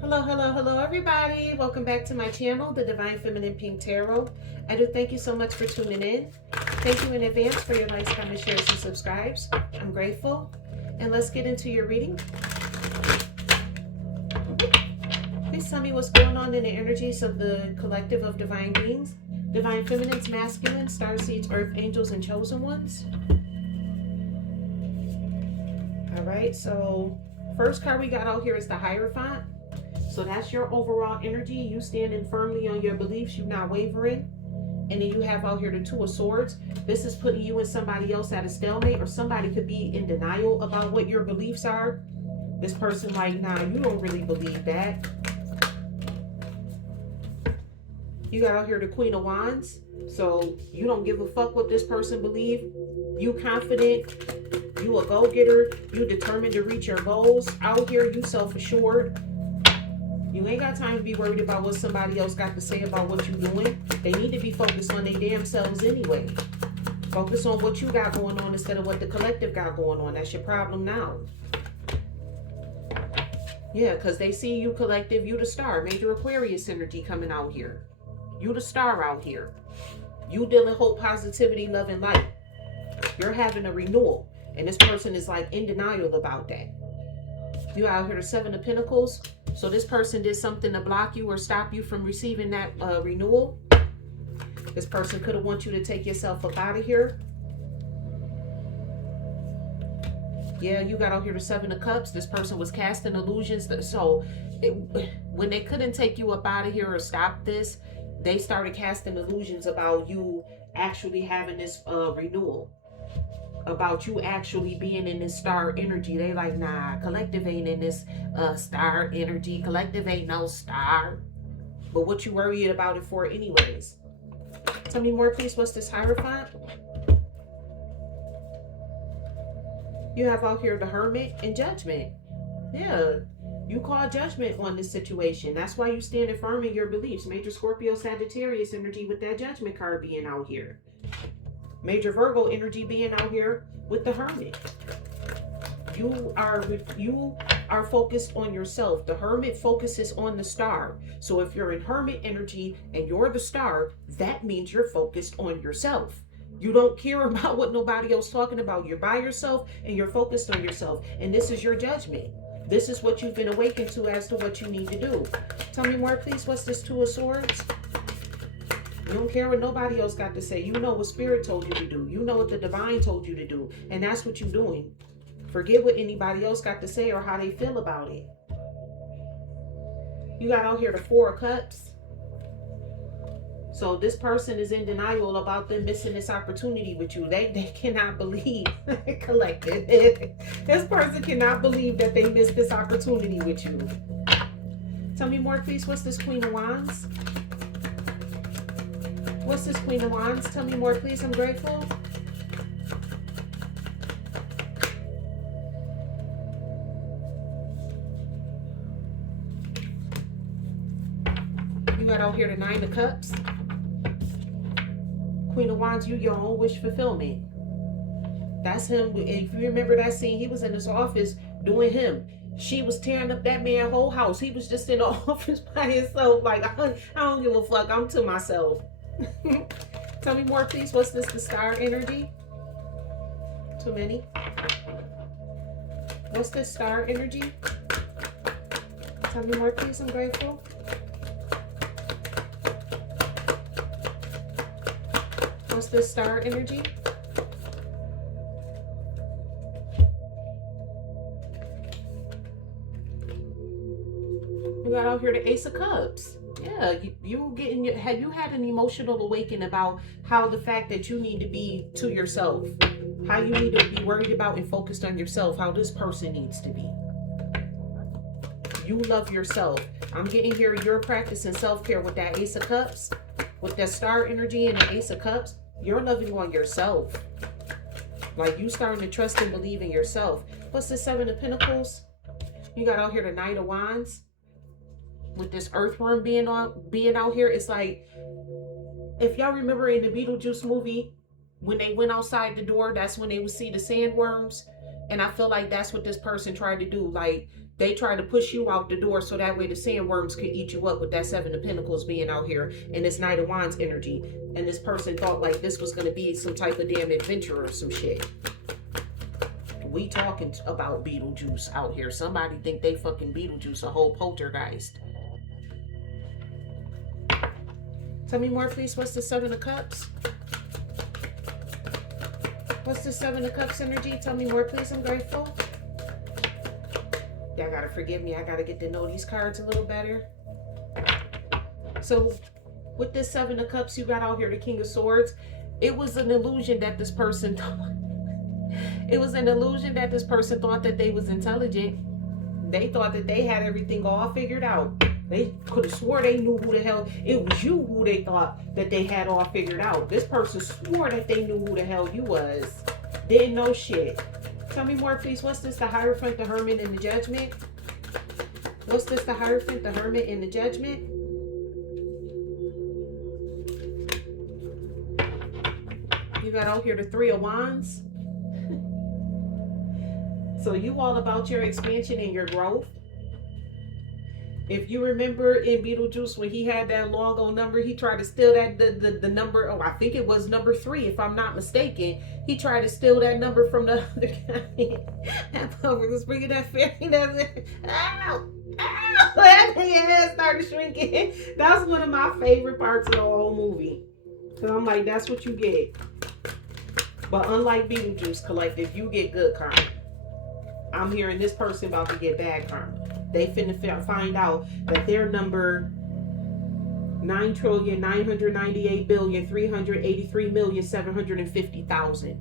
Hello, everybody. Welcome back to my channel, the Divine Feminine Pink Tarot. I do thank you so much for tuning in. Thank you in advance for your likes, comments, shares, and subscribes. I'm grateful. And let's get into your reading. Please tell me what's going on in the energies of the collective of divine beings, divine feminines, masculine, starseeds, earth angels, and chosen ones. All right, so first card we got out here is the Hierophant. So that's your overall energy. You standing firmly on your beliefs. You're not wavering. And then you have out here the Two of Swords. This is putting you and somebody else at a stalemate, or somebody could be in denial about what your beliefs are. This person like, nah, you don't really believe that. You got out here the Queen of Wands. So you don't give a fuck what this person believes. You confident. You a go-getter. You determined to reach your goals. Out here, you self-assured. You ain't got time to be worried about what somebody else got to say about what you're doing. They need to be focused on their damn selves anyway. Focus on what you got going on instead of what the collective got going on. That's your problem now. Yeah, because they see you collective, you the star. Major Aquarius energy coming out here. You the star out here. You dealing hope, positivity, love, and light. You're having a renewal. And this person is like in denial about that. You out here the Seven of Pentacles. So this person did something to block you or stop you from receiving that renewal. This person could have want you to take yourself up out of here. Yeah, you got out here the Seven of Cups. This person was casting illusions. So when they couldn't take you up out of here or stop this, they started casting illusions about you actually having this renewal. About you actually being in this star energy. They like, nah, collective ain't in this star energy. Collective ain't no star. But what you worried about it for anyways? Tell me more, please. What's this Hierophant? You have out here the Hermit and Judgment. Yeah, you call judgment on this situation. That's why you stand firm in your beliefs. Major Scorpio Sagittarius energy with that Judgment card being out here. Major Virgo energy being out here with the Hermit. You are focused on yourself. The Hermit focuses on the star. So if you're in Hermit energy and you're the star, that means you're focused on yourself. You don't care about what nobody else talking about. You're by yourself and you're focused on yourself. And this is your judgment. This is what you've been awakened to as to what you need to do. Tell me more, please. What's this Two of Swords? You don't care what nobody else got to say. You know what Spirit told you to do. You know what the Divine told you to do. And that's what you're doing. Forget what anybody else got to say or how they feel about it. You got out here the Four of Cups. So this person is in denial about them missing this opportunity with you. They cannot believe, collective. This person cannot believe that they missed this opportunity with you. Tell me more, please. What's this Queen of Wands? What's this Queen of Wands? Tell me more, please. I'm grateful. You got out here the Nine of Cups. Queen of Wands, you your own wish fulfillment. That's him. If you remember that scene, he was in his office doing him. She was tearing up that man's whole house. He was just in the office by himself. Like, I don't give a fuck. I'm to myself. Tell me more, please. What's this? The Star energy? Too many. What's this Star energy? Tell me more, please. I'm grateful. What's this Star energy? You got out here the Ace of Cups. Yeah, have you had an emotional awakening about how the fact that you need to be to yourself, how you need to be worried about and focused on yourself, how this person needs to be. You love yourself. I'm getting here, you're practicing self-care with that Ace of Cups, with that Star energy and the Ace of Cups. You're loving on yourself. Like you starting to trust and believe in yourself. What's the Seven of Pentacles? You got out here the Knight of Wands. With this earthworm being out here, it's like, if y'all remember in the Beetlejuice movie, when they went outside the door, that's when they would see the sandworms. And I feel like that's what this person tried to do. Like, They try to push you out the door so that way the sandworms could eat you up, with that Seven of Pentacles being out here and this Knight of Wands energy. And this person thought like this was going to be some type of damn adventure or some shit. We talking about Beetlejuice out here. Somebody think they fucking Beetlejuice, a whole poltergeist. Tell me more, please. What's the Seven of Cups? What's the Seven of Cups energy? Tell me more, please. I'm grateful. Y'all gotta forgive me. I gotta get to know these cards a little better. So, with this Seven of Cups, you got out here the King of Swords. It was an illusion that this person thought. It was an illusion that this person thought that they was intelligent. They thought that they had everything all figured out. They could have swore they knew who the hell. It was you who they thought that they had all figured out. This person swore that they knew who the hell you was. Didn't know shit. Tell me more, please. What's this? The Hierophant, the Hermit, and the Judgment? What's this? The Hierophant, the Hermit, and the Judgment? You got out here the Three of Wands. So you all about your expansion and your growth. If you remember in Beetlejuice when he had that long old number, he tried to steal that the number. Oh, I think it was number 3, if I'm not mistaken. He tried to steal that number from the other guy. That mother was bringing that fairy. Ow! Ow! That head started shrinking. That's one of my favorite parts of the whole movie. Because I'm like, that's what you get. But unlike Beetlejuice Collective, you get good karma. I'm hearing this person about to get bad karma. They finna find out that their number 9,983,750,000.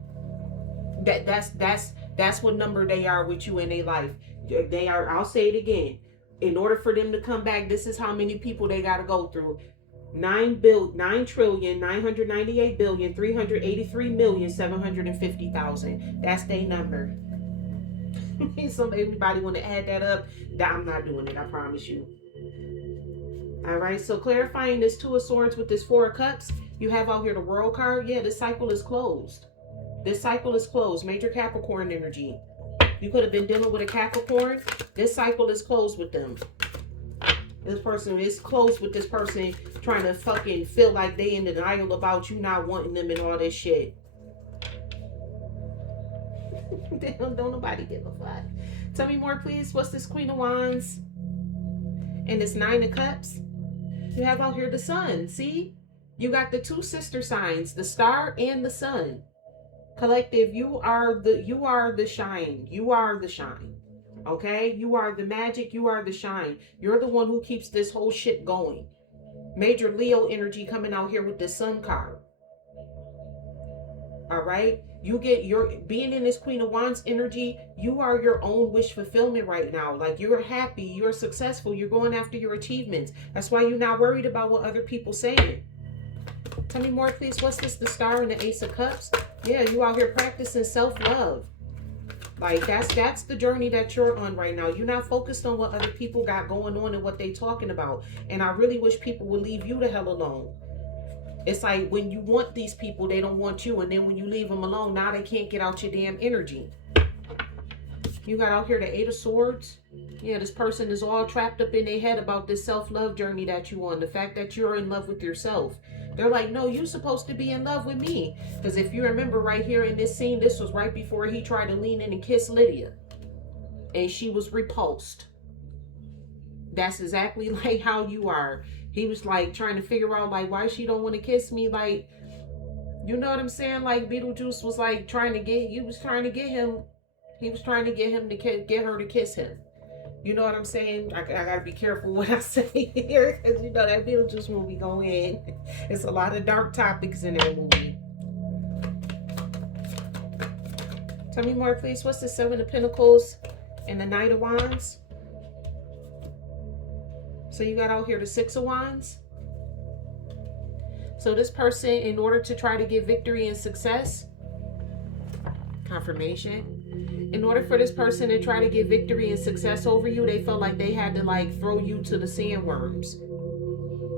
That's what number they are with you in their life. They are, I'll say it again. In order for them to come back, this is how many people they gotta go through. 9,983,383,750,000. That's their number. So everybody want to add that up? I'm not doing it, I promise you. All right, so clarifying this Two of Swords with this Four of Cups, you have out here the World card. Yeah, this cycle is closed. This cycle is closed. Major Capricorn energy. You could have been dealing with a Capricorn. This cycle is closed with them. This person is close with this person trying to fucking feel like they in denial about you not wanting them and all this shit. Don't nobody give a fuck. Tell me more, please. What's this Queen of Wands and this Nine of Cups? You have out here the Sun. See, you got the two sister signs, the Star and the Sun. Collective, you are the shine. You are the shine. Okay, you are the magic. You are the shine. You're the one who keeps this whole shit going. Major Leo energy coming out here with the Sun card. All right, you get your being in this Queen of Wands energy. You are your own wish fulfillment right now. Like, you're happy, you're successful, you're going after your achievements. That's why you're not worried about what other people saying. Tell me more, please. What's this? The Star and the Ace of Cups. Yeah, you out here practicing self-love. Like, that's the journey that you're on right now. You're not focused on what other people got going on and what they talking about. And I really wish people would leave you the hell alone. It's like when you want these people, they don't want you. And then when you leave them alone, now they can't get out your damn energy. You got out here the Eight of Swords. Yeah, this person is all trapped up in their head about this self-love journey that you on. The fact that you're in love with yourself. They're like, no, you're supposed to be in love with me. Because if you remember right here in this scene, this was right before he tried to lean in and kiss Lydia. And she was repulsed. That's exactly like how you are. He was like trying to figure out like why she don't want to kiss me. Like, you know what I'm saying? Like Beetlejuice was like trying to get him to get her to kiss him. You know what I'm saying? I gotta be careful what I say here, because you know that Beetlejuice movie go in. It's a lot of dark topics in that movie. Tell me more, please. What's the Seven of Pentacles and the Knight of Wands? So you got out here the Six of Wands. So this person, in order to try to get victory and success, confirmation, in order for this person to try to get victory and success over you, they felt like they had to like throw you to the sandworms.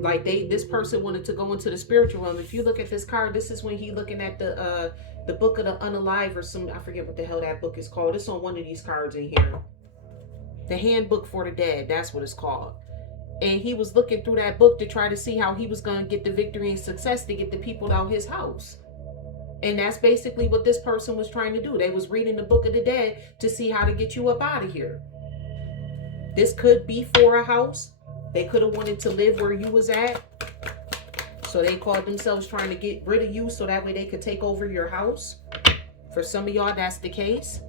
Like this person wanted to go into the spiritual realm. If you look at this card, this is when he looking at the book of the unalive or some, I forget what the hell that book is called. It's on one of these cards in here. The Handbook for the Dead. That's what it's called. And he was looking through that book to try to see how he was going to get the victory and success to get the people out his house. And that's basically what this person was trying to do. They was reading the Book of the Dead to see how to get you up out of here. This could be for a house. They could have wanted to live where you was at. So they called themselves trying to get rid of you so that way they could take over your house. For some of y'all, that's the case.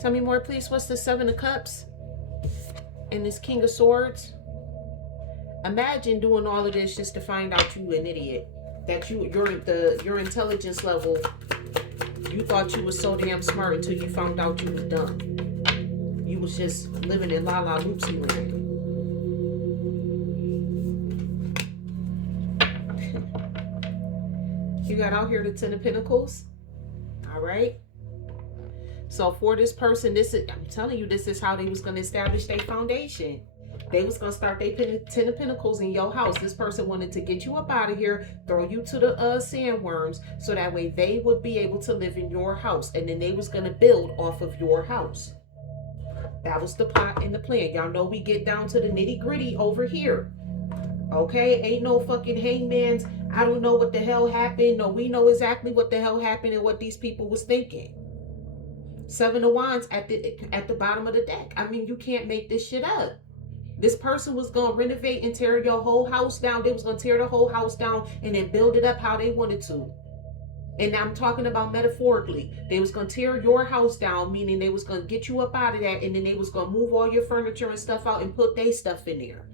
Tell me more, please. What's the Seven of Cups and this King of Swords? Imagine doing all of this just to find out you an idiot. That your intelligence level, you thought you was so damn smart until you found out you was dumb. You was just living in la la loopsy land. You got out here the Ten of Pentacles. All right. So for this person, I'm telling you, this is how they was going to establish their foundation. They was going to start their Ten of Pentacles in your house. This person wanted to get you up out of here, throw you to the sandworms, so that way they would be able to live in your house. And then they was going to build off of your house. That was the plot and the plan. Y'all know we get down to the nitty gritty over here. Okay? Ain't no fucking hangmans. I don't know what the hell happened. No, we know exactly what the hell happened and what these people was thinking. Seven of Wands at the bottom of the deck. I mean, you can't make this shit up. This person was going to renovate and tear your whole house down. They was going to tear the whole house down and then build it up how they wanted to. And I'm talking about metaphorically. They was going to tear your house down, meaning they was going to get you up out of that, and then they was going to move all your furniture and stuff out and put their stuff in there.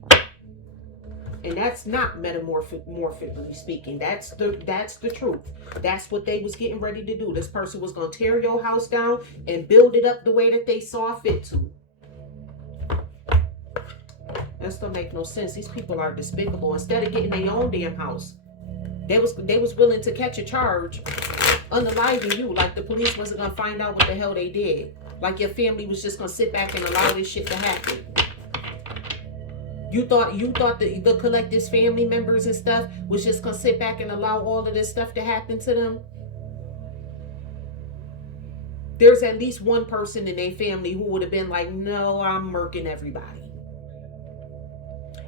And that's not metamorphically speaking. That's the truth. That's what they was getting ready to do. This person was going to tear your house down and build it up the way that they saw fit to. That still make no sense. These people are despicable. Instead of getting their own damn house, they was willing to catch a charge, unaliving you, like the police wasn't gonna find out what the hell they did. Like your family was just gonna sit back and allow this shit to happen. You thought the collective's family members and stuff was just gonna sit back and allow all of this stuff to happen to them? There's at least one person in their family who would have been like, no, I'm murking everybody.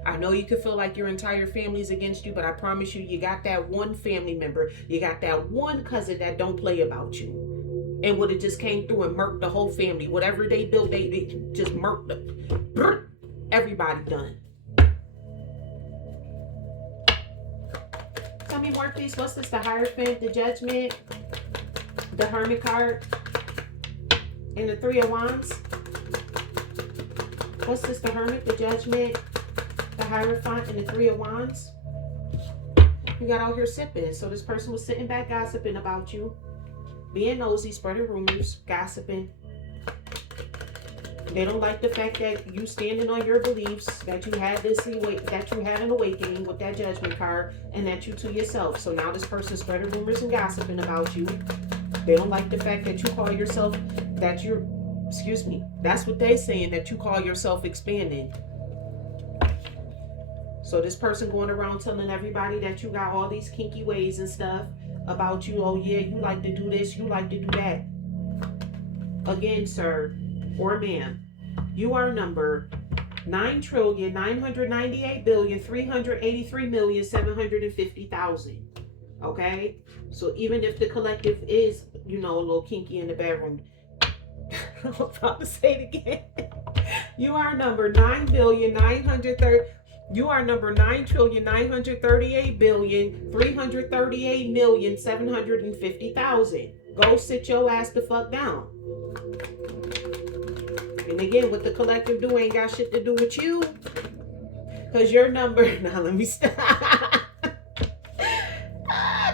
I know you could feel like your entire family's against you, but I promise you, you got that one family member, you got that one cousin that don't play about you, and would have just came through and murked the whole family. Whatever they built, they just murked them. Everybody done. Tell me more, please. What's this? The Hierophant, the Judgment, the Hermit card, and the Three of Wands. What's this? The Hermit, the Judgment, the Hierophant, and the Three of Wands. You got out here sipping. So this person was sitting back gossiping about you, being nosy, spreading rumors, gossiping. They don't like the fact that you standing on your beliefs, that you had an awakening with that Judgment card, and that you to yourself. So now this person spreading rumors and gossiping about you. They don't like the fact that you call yourself, that you're, that's what they're saying, that you call yourself expanding. So this person going around telling everybody that you got all these kinky ways and stuff about you. Oh yeah, you like to do this, you like to do that. Again, sir or ma'am, you are number 9,998,383,750,000. Okay? So even if the collective is, a little kinky in the bedroom, I'm about to say it again. You are number 9,938,338,750,000. Go sit your ass the fuck down. And again, what the collective do ain't got shit to do with you. Because your number... Now, let me stop.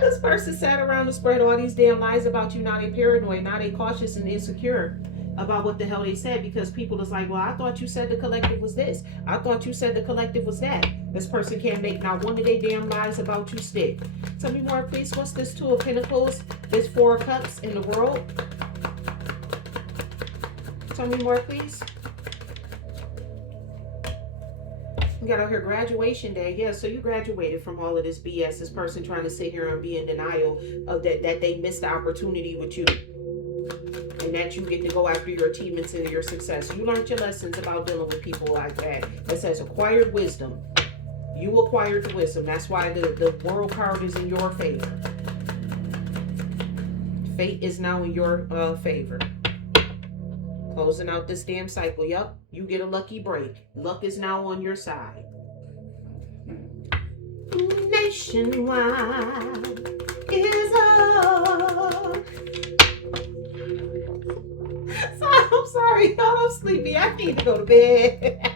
This person sat around and spread all these damn lies about you. Now they paranoid. Now they cautious and insecure about what the hell they said. Because people is like, well, I thought you said the collective was this. I thought you said the collective was that. This person can't make not one of their damn lies about you stick. Tell me more, please. What's this Two of Pentacles? This Four of Cups in the world? Tell me more, please. We got out here graduation day. Yeah, so you graduated from all of this BS. This person trying to sit here and be in denial of that they missed the opportunity with you. and that you get to go after your achievements and your success. You learned your lessons about dealing with people like that. It says acquired wisdom. You acquired the wisdom. That's why the world card is in your favor. Fate is now in your favor. Closing out this damn cycle. Yup, you get a lucky break. Luck is now on your side. Nationwide is all. I'm sorry, y'all. I'm sleepy. I need to go to bed.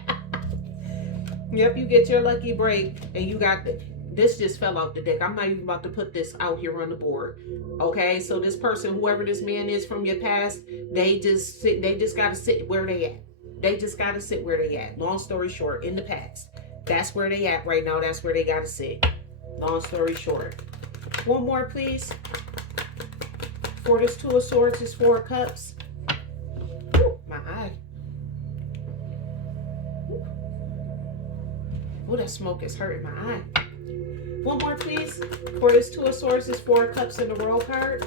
Yep, you get your lucky break, and you got this just fell off the deck. I'm not even about to put this out here on the board. Okay, so this person, whoever this man is from your past, they just gotta sit where they at. They just gotta sit where they at. Long story short, in the past. That's where they at right now. That's where they gotta sit. Long story short. One more, please. For this Two of Swords is Four of Cups. Ooh, my eye. Oh, that smoke is hurting my eye. One more, please. For this Two of Swords is Four of Cups in the World card.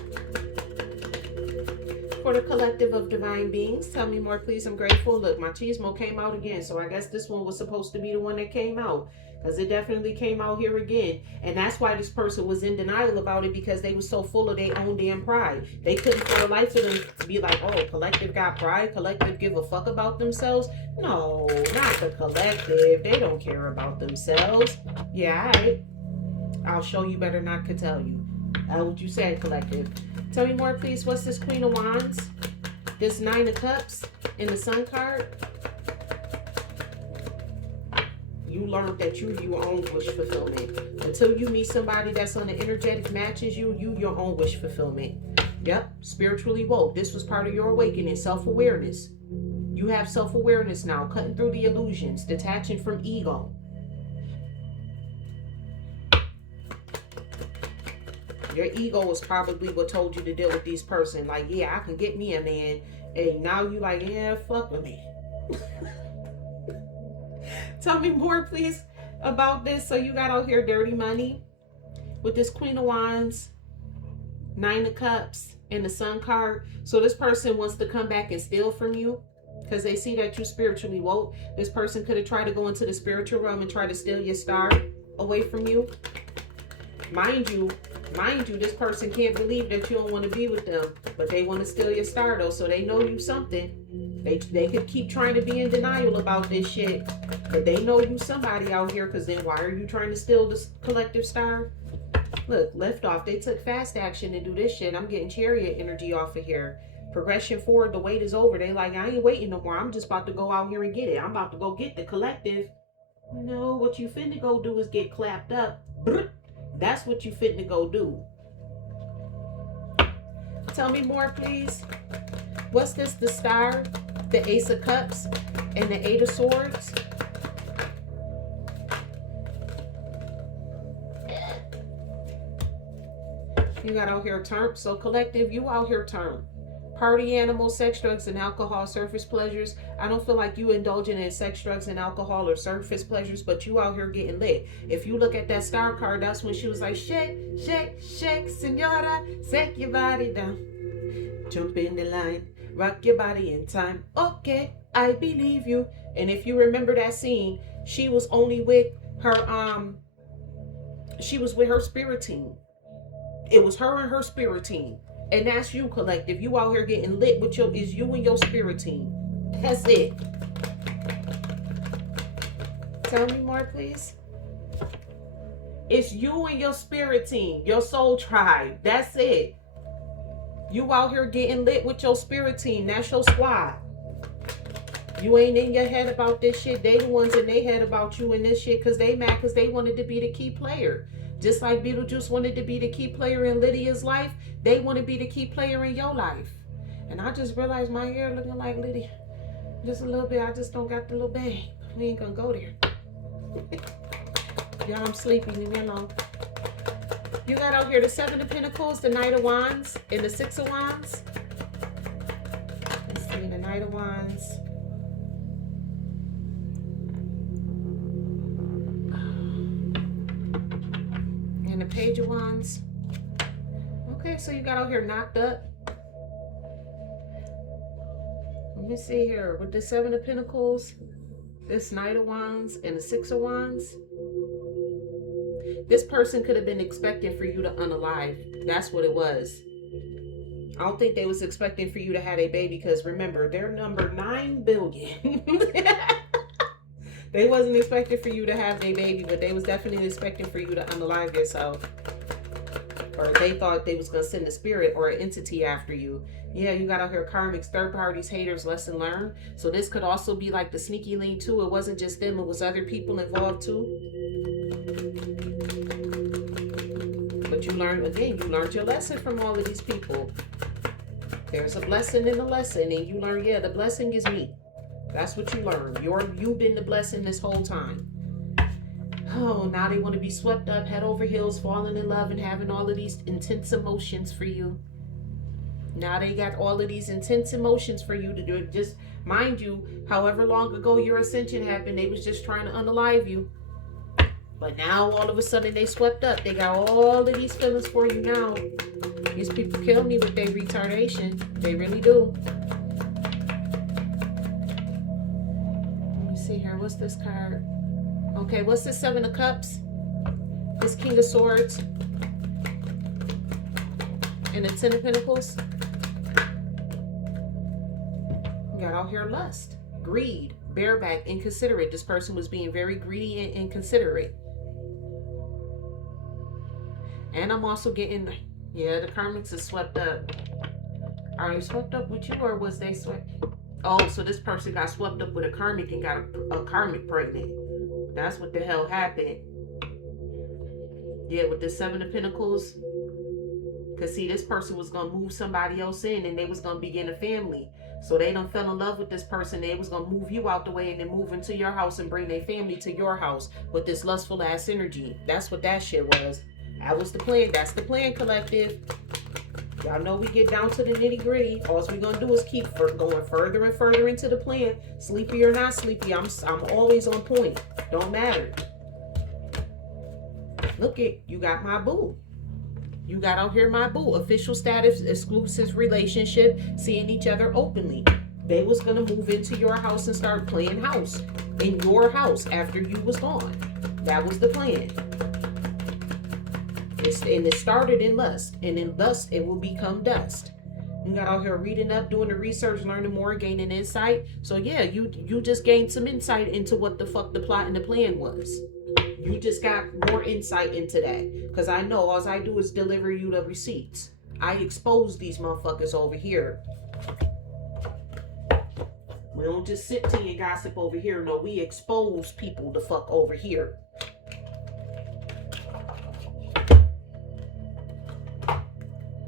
For the collective of divine beings, tell me more, please. I'm grateful. Look, my chismo came out again, so I guess this one was supposed to be the one that came out, because it definitely came out here again. And that's why this person was in denial about it, because they were so full of their own damn pride. They couldn't for the life of them be like, oh, collective got pride, collective give a fuck about themselves. No, not the collective. They don't care about themselves. Yeah, all right. I'll show you better not to tell you. What you said, collective. Tell me more, please. What's this Queen of Wands? This Nine of Cups in the Sun card. You learned that you your own wish fulfillment. Until you meet somebody that's on the energetic matches you your own wish fulfillment. Yep, spiritually woke. This was part of your awakening, self-awareness. You have self-awareness now, cutting through the illusions, detaching from ego. Your ego was probably what told you to deal with this person. Like, yeah, I can get me a man. And now you like, yeah, fuck with me. Tell me more, please, about this. So you got out here dirty money with this Queen of Wands, Nine of Cups, and the Sun card. So this person wants to come back and steal from you because they see that you spiritually woke. This person could have tried to go into the spiritual realm and try to steal your star away from you. Mind you, this person can't believe that you don't want to be with them, but they want to steal your star though, so they know you something. They could keep trying to be in denial about this shit, but they know you somebody out here, because then why are you trying to steal this collective star? Look, lift off. They took fast action to do this shit. I'm getting Chariot energy off of here. Progression forward, the wait is over. They like, I ain't waiting no more. I'm just about to go out here and get it. I'm about to go get the collective. No, what you finna go do is get clapped up. That's what you finna go do. Tell me more, please. What's this? The Star, the Ace of Cups, and the Eight of Swords. You got out here term. So collective, you out here term. Party animals, sex, drugs, and alcohol, surface pleasures. I don't feel like you indulging in sex, drugs, and alcohol or surface pleasures, but you out here getting lit. If you look at that star card, that's when she was like, shake, shake, shake, senora, shake your body down. Jump in the line, rock your body in time. Okay, I believe you. And if you remember that scene, she was only with her, she was with her spirit team. It was her and her spirit team. And that's you, collective. You out here getting lit with is you and your spirit team. That's it. Tell me more, please. It's you and your spirit team, your soul tribe. That's it. You out here getting lit with your spirit team. That's your squad. You ain't in your head about this shit. They the ones in their head about you and this shit because they mad because they wanted to be the key player. Just like Beetlejuice wanted to be the key player in Lydia's life, they want to be the key player in your life. And I just realized my hair looking like Lydia. Just a little bit. I just don't got the little bang. We ain't gonna go there. Y'all, I'm sleepy. Leave me alone. You got out here the Seven of Pentacles, the Knight of Wands, and the Six of Wands. Let's see, the Knight of Wands. And the Page of Wands. Okay, so you got out here knocked up. me see here. With the Seven of Pentacles, this Knight of Wands, and the Six of Wands. This person could have been expecting for you to unalive. That's what it was. I don't think they was expecting for you to have a baby, because remember, they're number 9 billion. They wasn't expecting for you to have a baby, but they was definitely expecting for you to unalive yourself. Or they thought they was going to send a spirit or an entity after you. Yeah, you got out here karmics, third parties, haters, lesson learned. So this could also be like the sneaky link too. It wasn't just them, it was other people involved too. But you learned, again, you learned your lesson from all of these people. There's a blessing in the lesson, and you learn, yeah, the blessing is me. That's what you learned. You've been the blessing this whole time. Oh, now they want to be swept up, head over heels, falling in love, and having all of these intense emotions for you. Now they got all of these intense emotions for you to do. Just mind you, however long ago your ascension happened, they was just trying to unalive you. But now all of a sudden they swept up. They got all of these feelings for you now. These people kill me with their retardation. They really do. Let me see here. What's this card? Okay, what's the Seven of Cups? This King of Swords. And the Ten of Pentacles. You got out here lust, greed, bareback, inconsiderate. This person was being very greedy and inconsiderate. And I'm also getting, yeah, the karmics is swept up. Are you swept up with you, or was they swept? Oh, so this person got swept up with a karmic and got a karmic pregnant. That's what the hell happened. Yeah, with the Seven of Pentacles. Because see, this person was going to move somebody else in, and they was going to begin a family. So they done fell in love with this person. They was going to move you out the way and then move into your house and bring their family to your house with this lustful ass energy. That's what that shit was. That was the plan. That's the plan, collective. Y'all know we get down to the nitty gritty. All we gonna do is keep going further and further into the plan. Sleepy or not sleepy, I'm always on point. Don't matter. Look it, you got my boo. You got out here my boo. Official status, exclusive relationship, seeing each other openly. They was gonna move into your house and start playing house in your house after you was gone. That was the plan. And it started in lust, and in lust it will become dust. You got out here reading up, doing the research, learning more, gaining insight. So yeah, you just gained some insight into what the fuck the plot and the plan was. You just got more insight into that. Because I know all I do is deliver you the receipts. I expose these motherfuckers over here. We don't just sit to and gossip over here. No, we expose people the fuck over here.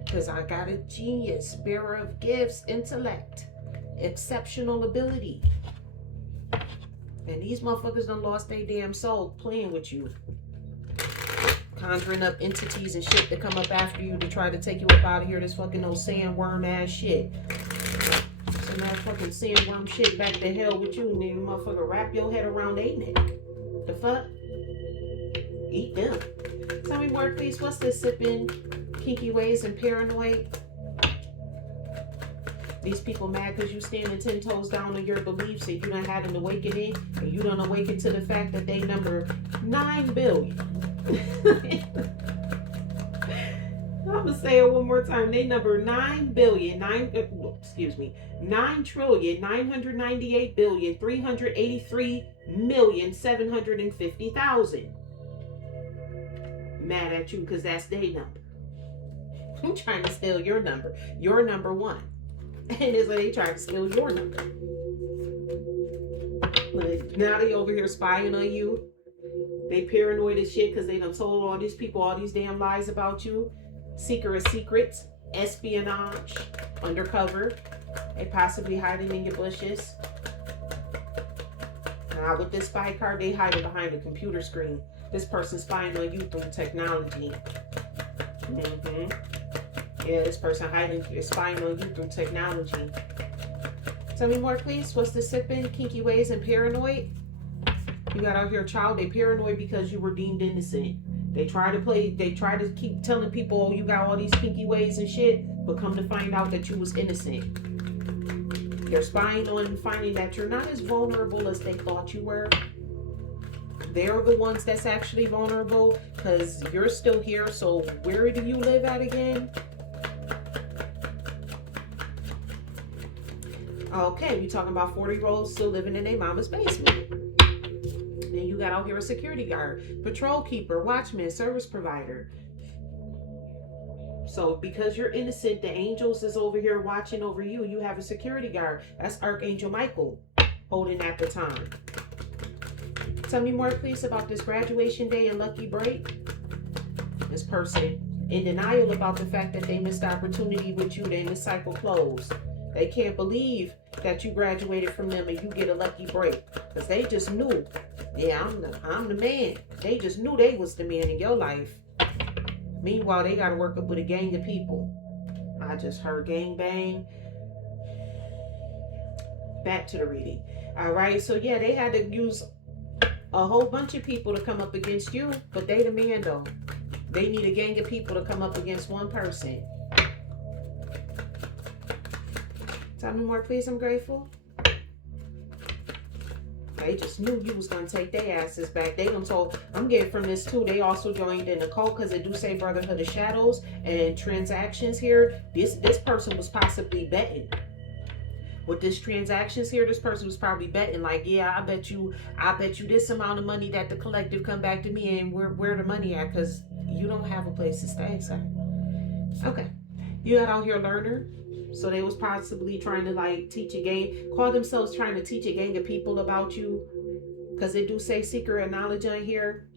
Because I got a genius, bearer of gifts, intellect, exceptional ability. And these motherfuckers done lost their damn soul playing with you. Conjuring up entities and shit that come up after you to try to take you up out of here. This fucking old sandworm ass shit. Some motherfucking sandworm shit back to hell with you, and then you motherfucker wrap your head around their neck. The fuck? Eat them. Tell me more, please. What's this sipping? Kinky ways and paranoid. These people mad because you standing 10 toes down on your beliefs, and you done had an awakening, and you done awaken to the fact that they number 9 billion. I'm gonna say it one more time. They number 9 billion, 9,998,383,750,000. Mad at you because that's their number. I'm trying to steal your number. You're number 1. And it's like they trying to steal your number. Like, now they over here spying on you. They paranoid as shit because they done told all these people all these damn lies about you. Seeker of secrets, espionage, undercover. They possibly hiding in your bushes. Now with this spy card, they hiding behind a computer screen. This person spying on you through technology. Yeah, this person is spying on you through technology. Tell me more, please. What's the sipping, kinky ways, and paranoid? You got out here, child. They paranoid because you were deemed innocent. They try to keep telling people, oh, you got all these kinky ways and shit, but come to find out that you was innocent. They're spying on and finding that you're not as vulnerable as they thought you were. They're the ones that's actually vulnerable because you're still here. So where do you live at again? Okay, we talking about 40-year-olds still living in their mama's basement. Then you got out here a security guard, patrol keeper, watchman, service provider. So because you're innocent, the angels is over here watching over you. You have a security guard. That's Archangel Michael holding that baton. Tell me more, please, about this graduation day and lucky break. This person in denial about the fact that they missed the opportunity with you. Then the cycle closed. They can't believe that you graduated from them and you get a lucky break. Because they just knew, yeah, I'm the man. They just knew they was the man in your life. Meanwhile, they got to work up with a gang of people. I just heard gang bang. Back to the reading. All right, so yeah, they had to use a whole bunch of people to come up against you, but they the man though. They need a gang of people to come up against one person. Tell me more, please. I'm grateful. They just knew you was gonna take their asses back. They done told, I'm getting from this too. They also joined in the cult because they do say Brotherhood of Shadows and transactions here. This person was possibly betting. With this transactions here, this person was probably betting like, yeah, I bet you this amount of money that the collective come back to me and where the money at, because you don't have a place to stay, so. Okay. You got out here learner. So they was possibly trying to like teach a gang, call themselves trying to teach a gang of people about you. Because they do say seeker of knowledge on here.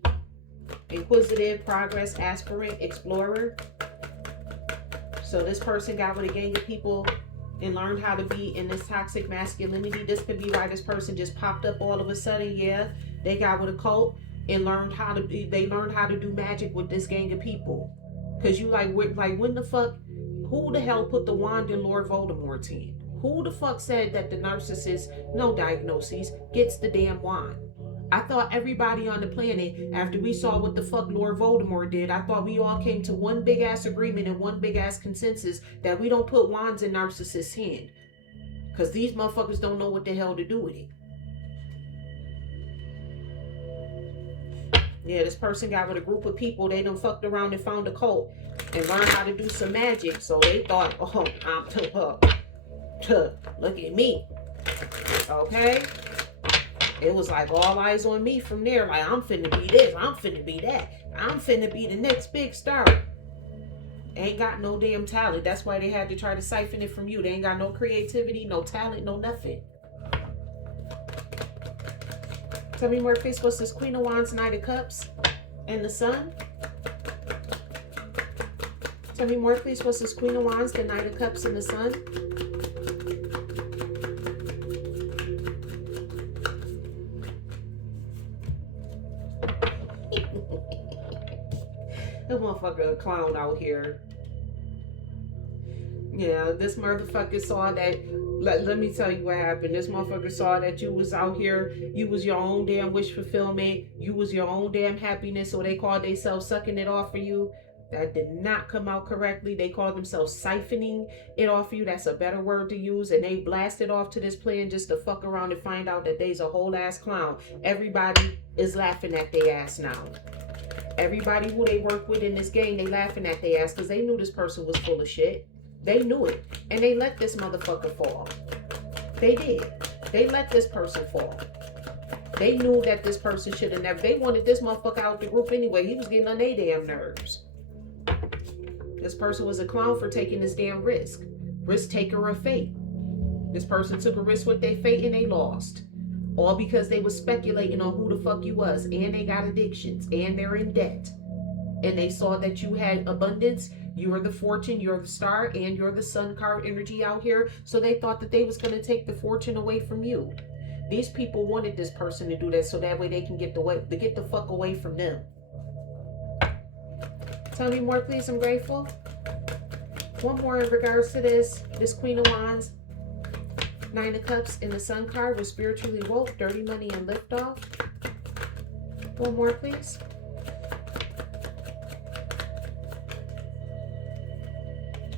Inquisitive, progress, aspirant, explorer. So this person got with a gang of people and learned how to be in this toxic masculinity. This could be why this person just popped up all of a sudden. Yeah, they got with a cult and learned how to do magic with this gang of people. Because you like when the fuck, who the hell put the wand in Lord Voldemort's hand? Who the fuck said that the narcissist, no diagnoses, gets the damn wand? I thought everybody on the planet, after we saw what the fuck Lord Voldemort did, I thought we all came to one big ass agreement and one big ass consensus that we don't put wands in narcissists' hand. Because these motherfuckers don't know what the hell to do with it. Yeah, this person got with a group of people. They done fucked around and found a cult and learned how to do some magic. So they thought, oh, look at me. Okay? It was like all eyes on me from there. Like, I'm finna be this. I'm finna be that. I'm finna be the next big star. Ain't got no damn talent. That's why they had to try to siphon it from you. They ain't got no creativity, no talent, no nothing. Tell me more, please. What's this? Queen of Wands, Knight of Cups, and the Sun? Tell me more, please. What's this? Queen of Wands, the Knight of Cups, and the Sun? That motherfucker a clown out here. Yeah, this motherfucker saw that. Let me tell you what happened. This motherfucker saw that you was out here. You was your own damn wish fulfillment. You was your own damn happiness. So they called themselves sucking it off for you. That did not come out correctly. They called themselves siphoning it off for you. That's a better word to use. And they blasted off to this plan just to fuck around and find out that they's a whole ass clown. Everybody is laughing at their ass now. Everybody who they work with in this game, they laughing at their ass because they knew this person was full of shit. They knew it. And they let this motherfucker fall. They did. They let this person fall. They knew that this person should have never. They wanted this motherfucker out the group anyway. He was getting on their damn nerves. This person was a clown for taking this damn risk. Risk taker of fate. This person took a risk with their fate and they lost. All because they was speculating on who the fuck you was. And they got addictions. And they're in debt. And they saw that you had abundance. You're the fortune, you're the star, and you're the sun card energy out here. So they thought that they was going to take the fortune away from you. These people wanted this person to do that so that way they can get the fuck away from them. Tell me more, please. I'm grateful. One more in regards to this Queen of Wands, Nine of Cups, and the Sun card was spiritually woke, dirty money, and liftoff. One more, please.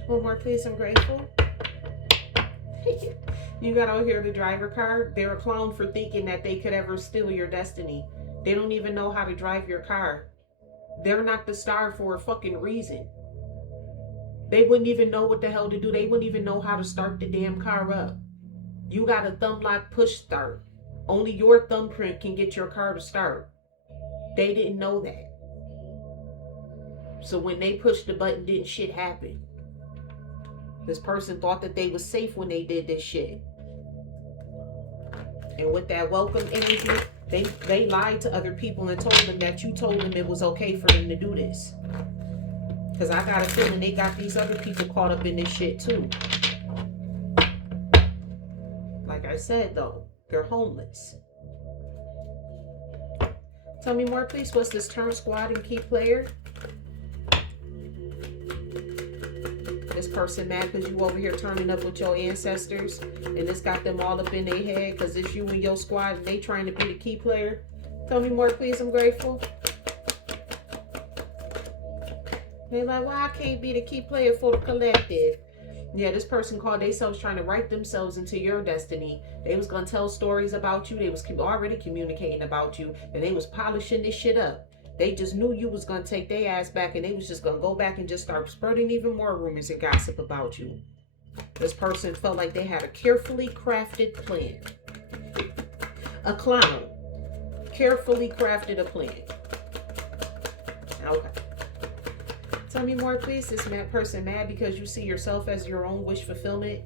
One more, please. I'm grateful. You got out here the driver card. They're a clown for thinking that they could ever steal your destiny. They don't even know how to drive your car. They're not the star for a fucking reason. They wouldn't even know what the hell to do. They wouldn't even know how to start the damn car up. You got a thumb lock push start. Only your thumbprint can get your car to start. They didn't know that. So when they pushed the button, didn't shit happen. This person thought that they was safe when they did this shit. And with that welcome energy, they lied to other people and told them that you told them it was okay for them to do this. Because I got a feeling they got these other people caught up in this shit too. Like I said though, they're homeless. Tell me more please, what's this turn squad and key player? This person mad because you over here turning up with your ancestors and this got them all up in their head because it's you and your squad and they trying to be the key player. Tell me more please, I'm grateful. They like, well, I can't be the key player for the collective. Yeah, this person called themselves trying to write themselves into your destiny. They was going to tell stories about you. They was already communicating about you and they was polishing this shit up. They just knew you was going to take their ass back and they was just going to go back and just start spreading even more rumors and gossip about you. This person felt like they had a carefully crafted plan. A clown. Carefully crafted a plan. Okay. Tell me more, please. This person mad because you see yourself as your own wish fulfillment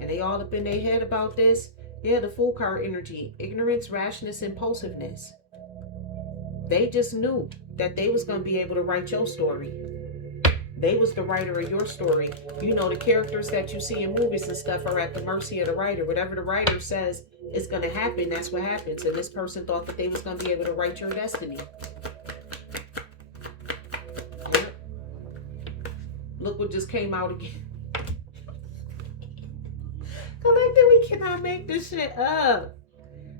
and they all up in their head about this. Yeah, the Fool card energy. Ignorance, rashness, impulsiveness. They just knew that they was going to be able to write your story. They was the writer of your story. You know, the characters that you see in movies and stuff are at the mercy of the writer. Whatever the writer says is going to happen, that's what happens. And this person thought that they was going to be able to write your destiny. Look what just came out again. Collective, we cannot make this shit up.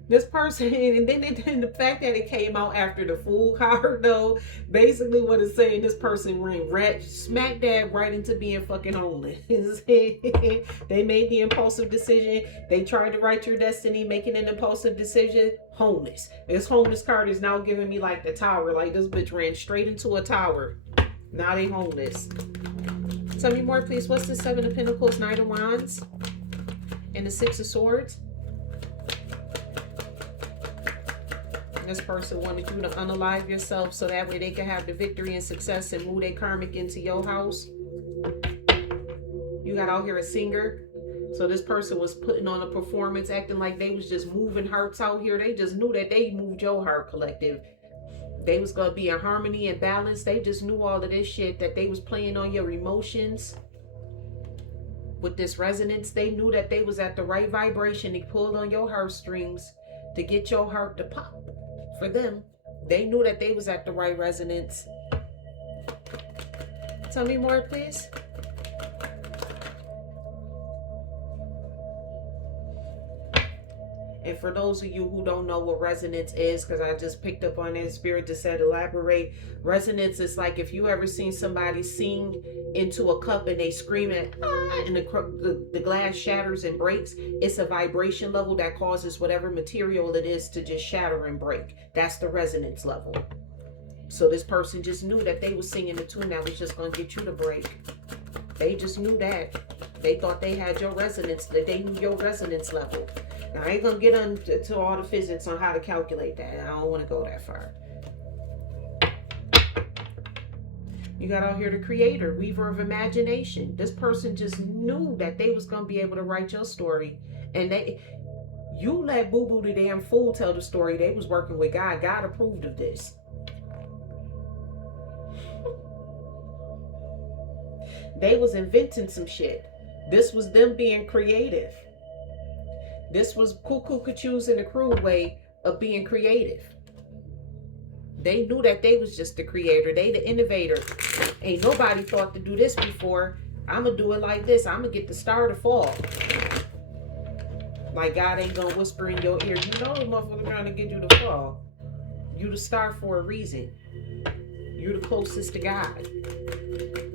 This person, and then the fact that it came out after the Fool card, though, basically what it's saying, this person ran smack dab right into being fucking homeless. They made the impulsive decision. They tried to write your destiny, making an impulsive decision. Homeless. This homeless card is now giving me like the tower. Like this bitch ran straight into a tower. Now they homeless. Tell me more, please. What's the Seven of Pentacles, Knight of Wands, and the Six of Swords? This person wanted you to unalive yourself so that way they can have the victory and success and move their karmic into your house. You got out here a singer. So this person was putting on a performance, acting like they was just moving hearts out here. They just knew that they moved your heart, collective. They was going to be in harmony and balance. They just knew all of this shit, that they was playing on your emotions. With this resonance, they knew that they was at the right vibration. They pulled on your heartstrings to get your heart to pop. For them, they knew that they was at the right resonance. Tell me more, please. And for those of you who don't know what resonance is, because I just picked up on that, Spirit just said elaborate. Resonance is like if you ever seen somebody sing into a cup and they scream at, and the glass shatters and breaks. It's a vibration level that causes whatever material it is to just shatter and break. That's the resonance level. So this person just knew that they was singing a tune that was just going to get you to break. They just knew that. They thought they had your resonance, that they knew your resonance level. Now, I ain't going to get into all the physics on how to calculate that. I don't want to go that far. You got out here the creator, weaver of imagination. This person just knew that they was going to be able to write your story. And you let Boo Boo the damn fool tell the story. They was working with God. God approved of this. They was inventing some shit. This was them being creative. This was Cuckoo Cuckoo's in a crude way of being creative. They knew that they was just the creator. They the innovator. Ain't nobody thought to do this before. I'm going to do it like this. I'm going to get the star to fall. Like God ain't going to whisper in your ear. You know the motherfucker trying to get you to fall. You the star for a reason. You're the closest to God.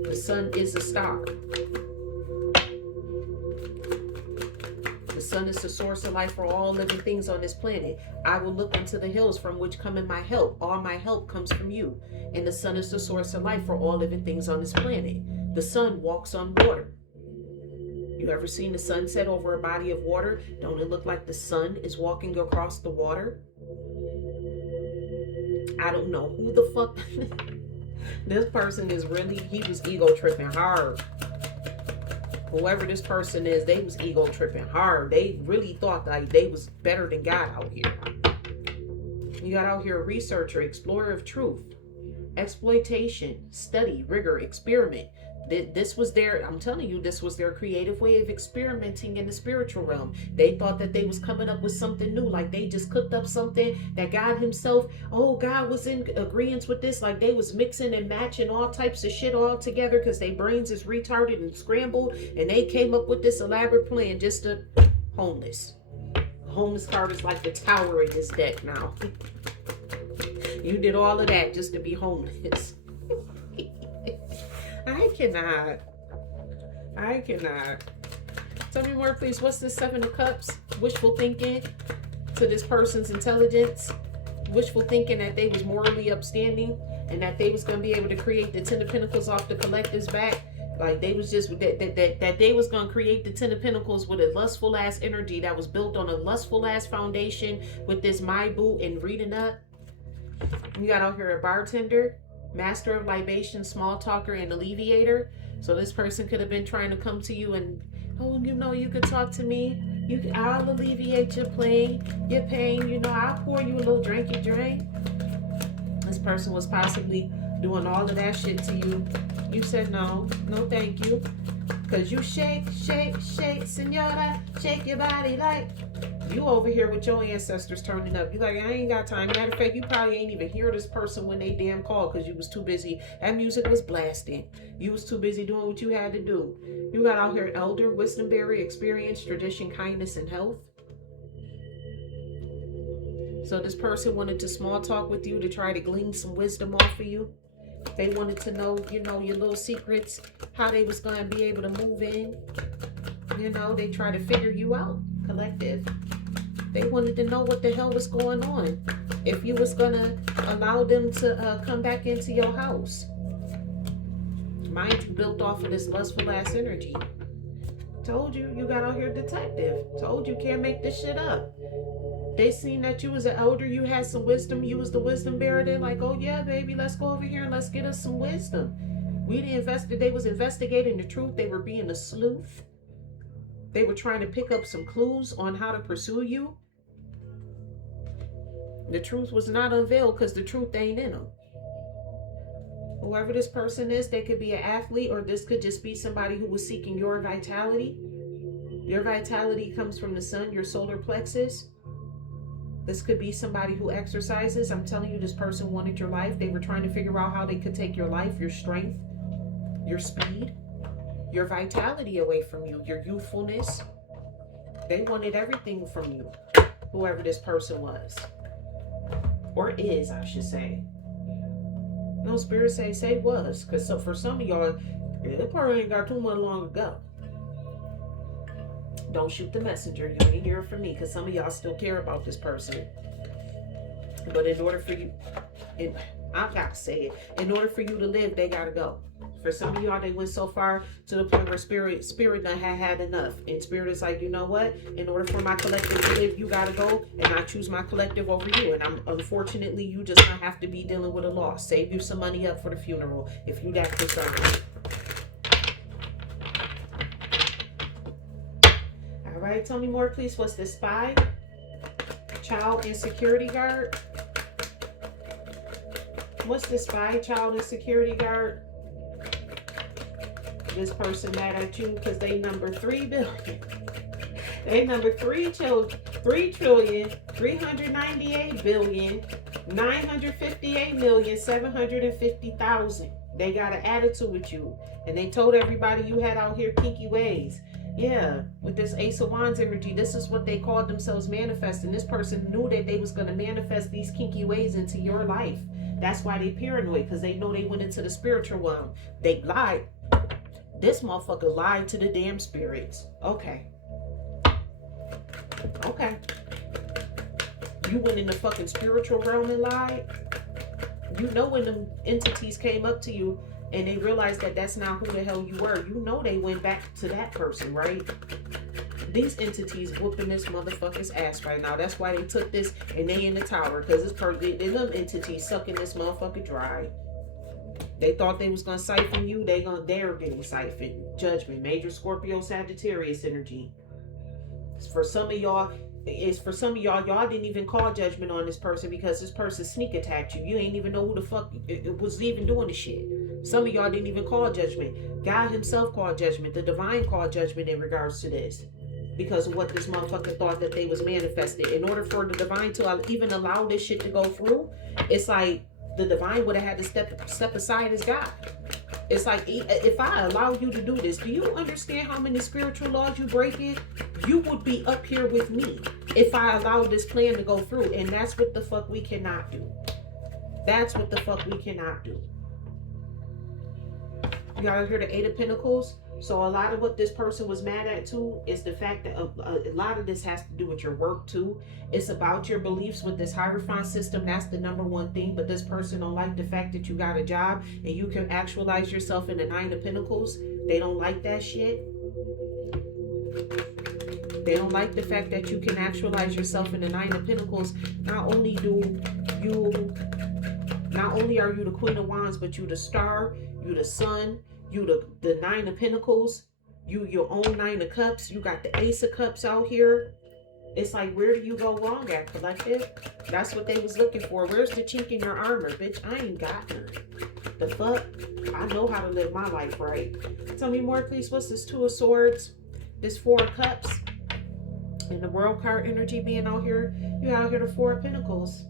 The sun is a star. The sun is the source of life for all living things on this planet. I will look unto the hills from which cometh my help. All my help comes from you. And the sun is the source of life for all living things on this planet. The sun walks on water. You ever seen the sun set over a body of water? Don't it look like the sun is walking across the water? I don't know who the fuck this person is. Really, he was ego tripping hard. Whoever this person is, they was ego tripping hard. They really thought like they was better than God out here. You got out here a researcher, explorer of truth, exploitation, study, rigor, experiment. This was their, I'm telling you, this was their creative way of experimenting in the spiritual realm. They thought that they was coming up with something new, like they just cooked up something that God himself, oh, God was in agreement with this, like they was mixing and matching all types of shit all together because their brains is retarded and scrambled, and they came up with this elaborate plan just to homeless. Homeless card is like the tower in this deck now. You did all of that just to be homeless. I cannot. Tell me more, please. What's this 7 of Cups? Wishful thinking to this person's intelligence. Wishful thinking that they was morally upstanding and that they was going to be able to create the 10 of Pentacles off the collective's back. Like they was just, that they was going to create the 10 of Pentacles with a lustful ass energy that was built on a lustful ass foundation with this my boo and reading up. You got out here a bartender, master of libation, small talker, and alleviator. So this person could have been trying to come to you and, oh, you know, you could talk to me. I'll alleviate your pain. You know, I'll pour you a little drink you drink. This person was possibly doing all of that shit to you. You said no, thank you. Because you shake, senora, shake your body like. You over here with your ancestors turning up. You like, I ain't got time. Matter of fact, you probably ain't even hear this person when they damn called because you was too busy. That music was blasting. You was too busy doing what you had to do. You got out here elder, wisdom bearer, experience, tradition, kindness, and health. So this person wanted to small talk with you to try to glean some wisdom off of you. They wanted to know, you know, your little secrets, how they was going to be able to move in. You know, they try to figure you out, collective. They wanted to know what the hell was going on. If you was going to allow them to come back into your house. Mind you, built off of this lustful ass energy. Told you, you got out here detective. Told you can't make this shit up. They seen that you was an elder, you had some wisdom, you was the wisdom bearer. They're like, oh yeah, baby, let's go over here and let's get us some wisdom. They was investigating the truth. They were being a sleuth. They were trying to pick up some clues on how to pursue you. The truth was not unveiled because the truth ain't in them. Whoever this person is, they could be an athlete, or this could just be somebody who was seeking your vitality. Your vitality comes from the sun, your solar plexus. This could be somebody who exercises. I'm telling you, this person wanted your life. They were trying to figure out how they could take your life, your strength, your speed, your vitality away from you, your youthfulness. They wanted everything from you, whoever this person was. Or is, I should say. No, Spirit say was. Because for some of y'all, it probably ain't got too much long to go. Don't shoot the messenger. You ain't hear from me because some of y'all still care about this person. But in order for you, I've got to say it, in order for you to live, they got to go. For some of y'all, they went so far to the point where spirit done had enough. And Spirit is like, you know what? In order for my collective to live, you got to go. And I choose my collective over you. And unfortunately, you just gonna have to be dealing with a loss. Save you some money up for the funeral if you that concerned. All right, tell me more, please. What's the spy? Child and security guard. What's the spy, child and security guard? This person mad at you because they number 3 billion. They number 3,398,958,750,000. They got an attitude with you. And they told everybody you had out here kinky ways. Yeah, with this Ace of Wands energy, this is what they called themselves manifesting. This person knew that they was going to manifest these kinky ways into your life. That's why they paranoid, because they know they went into the spiritual realm. They lied. This motherfucker lied to the damn spirits. Okay. Okay. You went in the fucking spiritual realm and lied. You know when them entities came up to you and they realized that that's not who the hell you were, you know they went back to that person, right? These entities whooping this motherfucker's ass right now. That's why they took this and they in the tower. Because this person, them entities sucking this motherfucker dry. They thought they was going to siphon you. They're getting siphoned. Judgment. Major Scorpio Sagittarius energy. For some of y'all, y'all didn't even call judgment on this person because this person sneak attacked you. You ain't even know who the fuck it was even doing the shit. Some of y'all didn't even call judgment. God himself called judgment. The divine called judgment in regards to this. Because of what this motherfucker thought that they was manifested. In order for the divine to even allow this shit to go through, it's like the divine would have had to step aside as God. It's like, if I allow you to do this, do you understand how many spiritual laws you breaking? You would be up here with me if I allowed this plan to go through. And that's what the fuck we cannot do. That's what the fuck we cannot do. You gotta hear the Eight of Pentacles. So a lot of what this person was mad at too is the fact that a lot of this has to do with your work too. It's about your beliefs with this Hierophant system. That's the number one thing. But this person don't like the fact that you got a job and you can actualize yourself in the Nine of Pentacles. They don't like that shit. They don't like the fact that you can actualize yourself in the Nine of Pentacles. Not only are you the Queen of Wands, but you the Star, you the Sun, you the Nine of Pentacles, you your own Nine of Cups, you got the Ace of Cups out here. It's like, where do you go wrong at, collective? That's what they was looking for. Where's the chink in your armor? Bitch, I ain't got none. The fuck? I know how to live my life right. Tell me more, please. What's this Two of Swords? This Four of Cups? And the World card energy being out here. You out here the Four of Pentacles.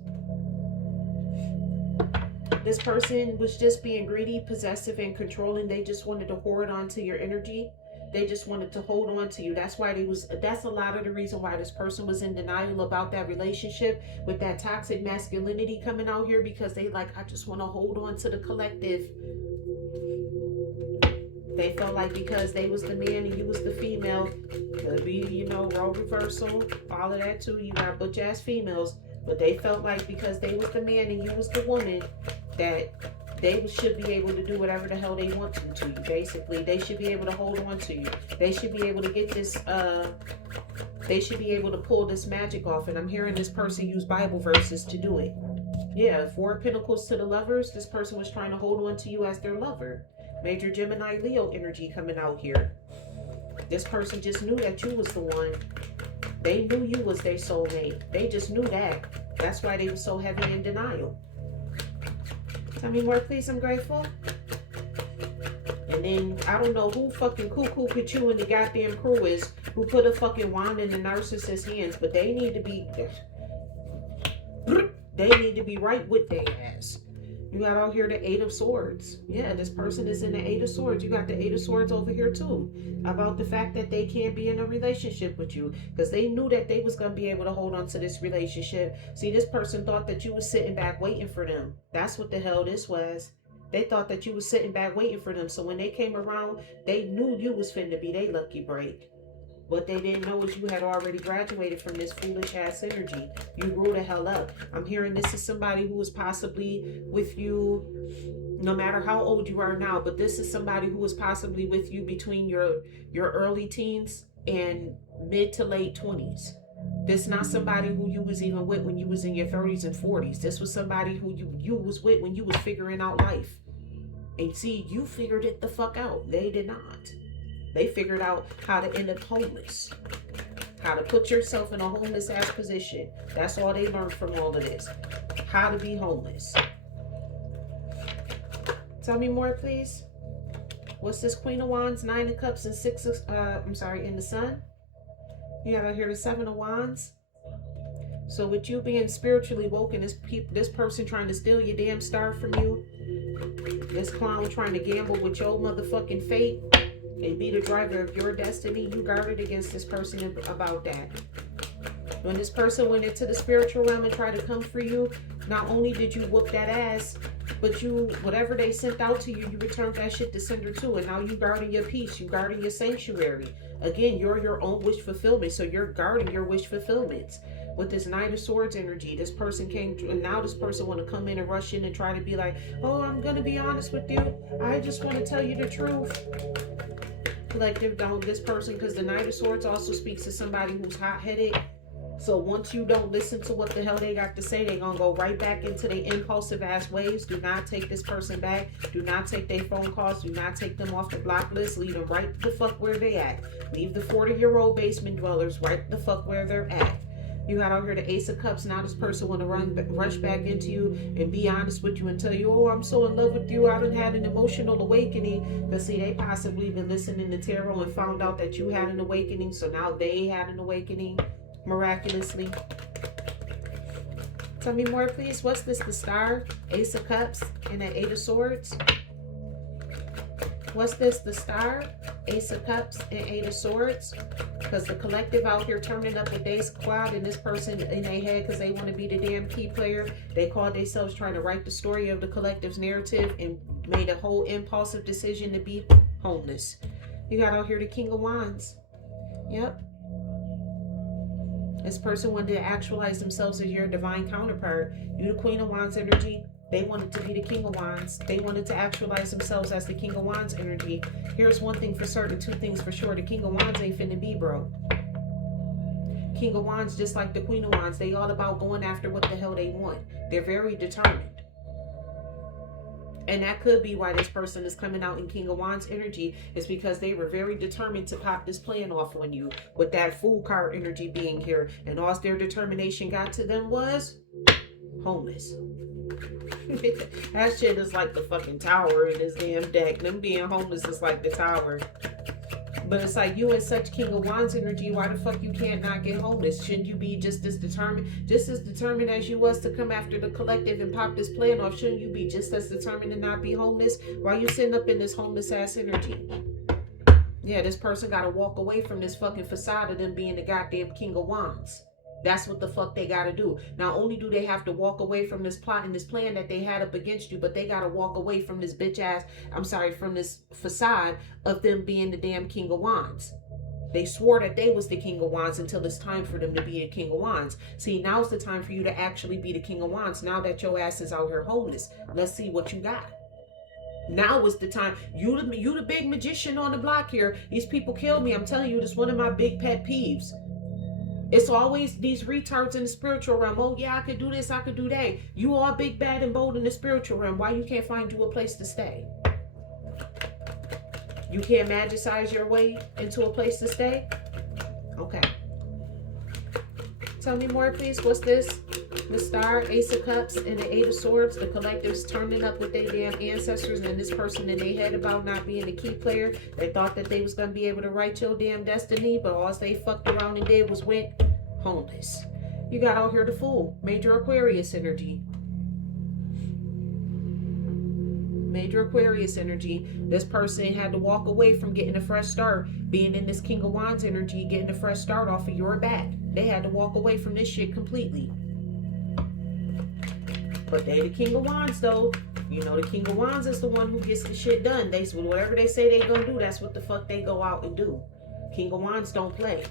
This person was just being greedy, possessive, and controlling. They just wanted to hoard onto your energy. They just wanted to hold on to you. That's why that's a lot of the reason why this person was in denial about that relationship with that toxic masculinity coming out here, because they like, I just want to hold on to the collective. They felt like because they was the man and you was the female, could be, role reversal, all of that too. You got butch ass females, but they felt like because they was the man and you was the woman, that they should be able to do whatever the hell they want to you. Basically, they should be able to hold on to you. They should be able to get this, they should be able to pull this magic off. And I'm hearing this person use Bible verses to do it. Yeah, Four of Pentacles to the lovers. This person was trying to hold on to you as their lover. Major Gemini Leo energy coming out here. This person just knew that you was the one. They knew you was their soulmate. They just knew that. That's why they were so heavy in denial. Tell me more, please. I'm grateful. And then, I don't know who fucking cuckoo Pichu in the goddamn crew is who put a fucking wand in the narcissist's hands, but they need to be right with their ass. You got out here the Eight of Swords. Yeah, this person is in the Eight of Swords. You got the Eight of Swords over here too. About the fact that they can't be in a relationship with you. Because they knew that they was going to be able to hold on to this relationship. See, this person thought that you was sitting back waiting for them. That's what the hell this was. They thought that you was sitting back waiting for them. So when they came around, they knew you was finna be their lucky break. What they didn't know is you had already graduated from this foolish ass energy. You grew the hell up. I'm hearing this is somebody who is possibly with you, no matter how old you are now, but this is somebody who was possibly with you between your early teens and mid to late 20s. This is not somebody who you was even with when you was in your 30s and 40s. This was somebody who you was with when you was figuring out life. And see, you figured it the fuck out. They did not. They figured out how to end up homeless. How to put yourself in a homeless ass position. That's all they learned from all of this. How to be homeless. Tell me more, please. What's this Queen of Wands, Nine of Cups, and Six of, in the Sun? You got out here the Seven of Wands. So with you being spiritually woken, this person trying to steal your damn star from you. This clown trying to gamble with your motherfucking fate and be the driver of your destiny. You guarded against this person about that. When this person went into the spiritual realm and tried to come for you, not only did you whoop that ass, But you, whatever they sent out to you, you returned that shit to sender too. And now you guarding your peace. You guarding your sanctuary. Again, you're your own wish fulfillment. So you're guarding your wish fulfillments. With this Knight of Swords energy, this person came to, and now this person want to come in and rush in and try to be like, oh, I'm going to be honest with you. I just want to tell you the truth. Collective, don't, this person, because the Knight of Swords also speaks to somebody who's hot-headed. So once you don't listen to what the hell they got to say, they're going to go right back into their impulsive ass ways. Do not take this person back. Do not take their phone calls. Do not take them off the block list. Leave them right the fuck where they at. Leave the 40-year-old basement dwellers right the fuck where they're at. You got out here the Ace of Cups. Now this person want to rush back into you and be honest with you and tell you, oh, I'm so in love with you. I done had an emotional awakening. But see, they possibly been listening to tarot and found out that you had an awakening. So now they had an awakening miraculously. Tell me more, please. What's this? The Star, Ace of Cups, and the Eight of Swords. What's this? The Star, Ace of Cups, and Eight of Swords. Because the collective out here turning up with their squad and this person in their head because they want to be the damn key player. They called themselves trying to write the story of the collective's narrative and made a whole impulsive decision to be homeless. You got out here the King of Wands. Yep. This person wanted to actualize themselves as your divine counterpart. You the Queen of Wands energy. They wanted to be the King of Wands. They wanted to actualize themselves as the King of Wands energy. Here's one thing for certain, two things for sure. The King of Wands ain't finna be broke. King of Wands, just like the Queen of Wands, they all about going after what the hell they want. They're very determined. And that could be why this person is coming out in King of Wands energy, is because they were very determined to pop this plan off on you with that Fool card energy being here. And all their determination got to them was homeless. That shit is like the fucking tower in this damn deck. Them being homeless is like the tower. But it's like, you in such King of Wands energy, why the fuck you can't not get homeless? Shouldn't you be just as determined as you was to come after the collective and pop this plan off? Shouldn't you be just as determined to not be homeless? Why you sitting up in this homeless ass energy? Yeah, this person got to walk away from this fucking facade of them being the goddamn King of Wands. That's what the fuck they got to do. Not only do they have to walk away from this plot and this plan that they had up against you, but they got to walk away from this from this facade of them being the damn King of Wands. They swore that they was the King of Wands until it's time for them to be a King of Wands. See, now's the time for you to actually be the King of Wands. Now that your ass is out here homeless, let's see what you got. Now is the time. You the big magician on the block here. These people kill me. I'm telling you, this is one of my big pet peeves. It's always these retards in the spiritual realm. Oh yeah, I could do this, I could do that. You all big, bad, and bold in the spiritual realm. Why you can't find you a place to stay? You can't magicize your way into a place to stay? Okay. Tell me more, please. What's this? The Star, Ace of Cups, and the Eight of Swords. The collective's turning up with their damn ancestors and this person in their head about not being a key player. They thought that they was going to be able to write your damn destiny, but all they fucked around and did was went homeless. You got out here the Fool. Major Aquarius energy. Major Aquarius energy. This person had to walk away from getting a fresh start. Being in this King of Wands energy, getting a fresh start off of your back. They had to walk away from this shit completely. But they the King of Wands though. You know, the King of Wands is the one who gets the shit done. They whatever they say they gonna do, that's what the fuck they go out and do. King of Wands don't play.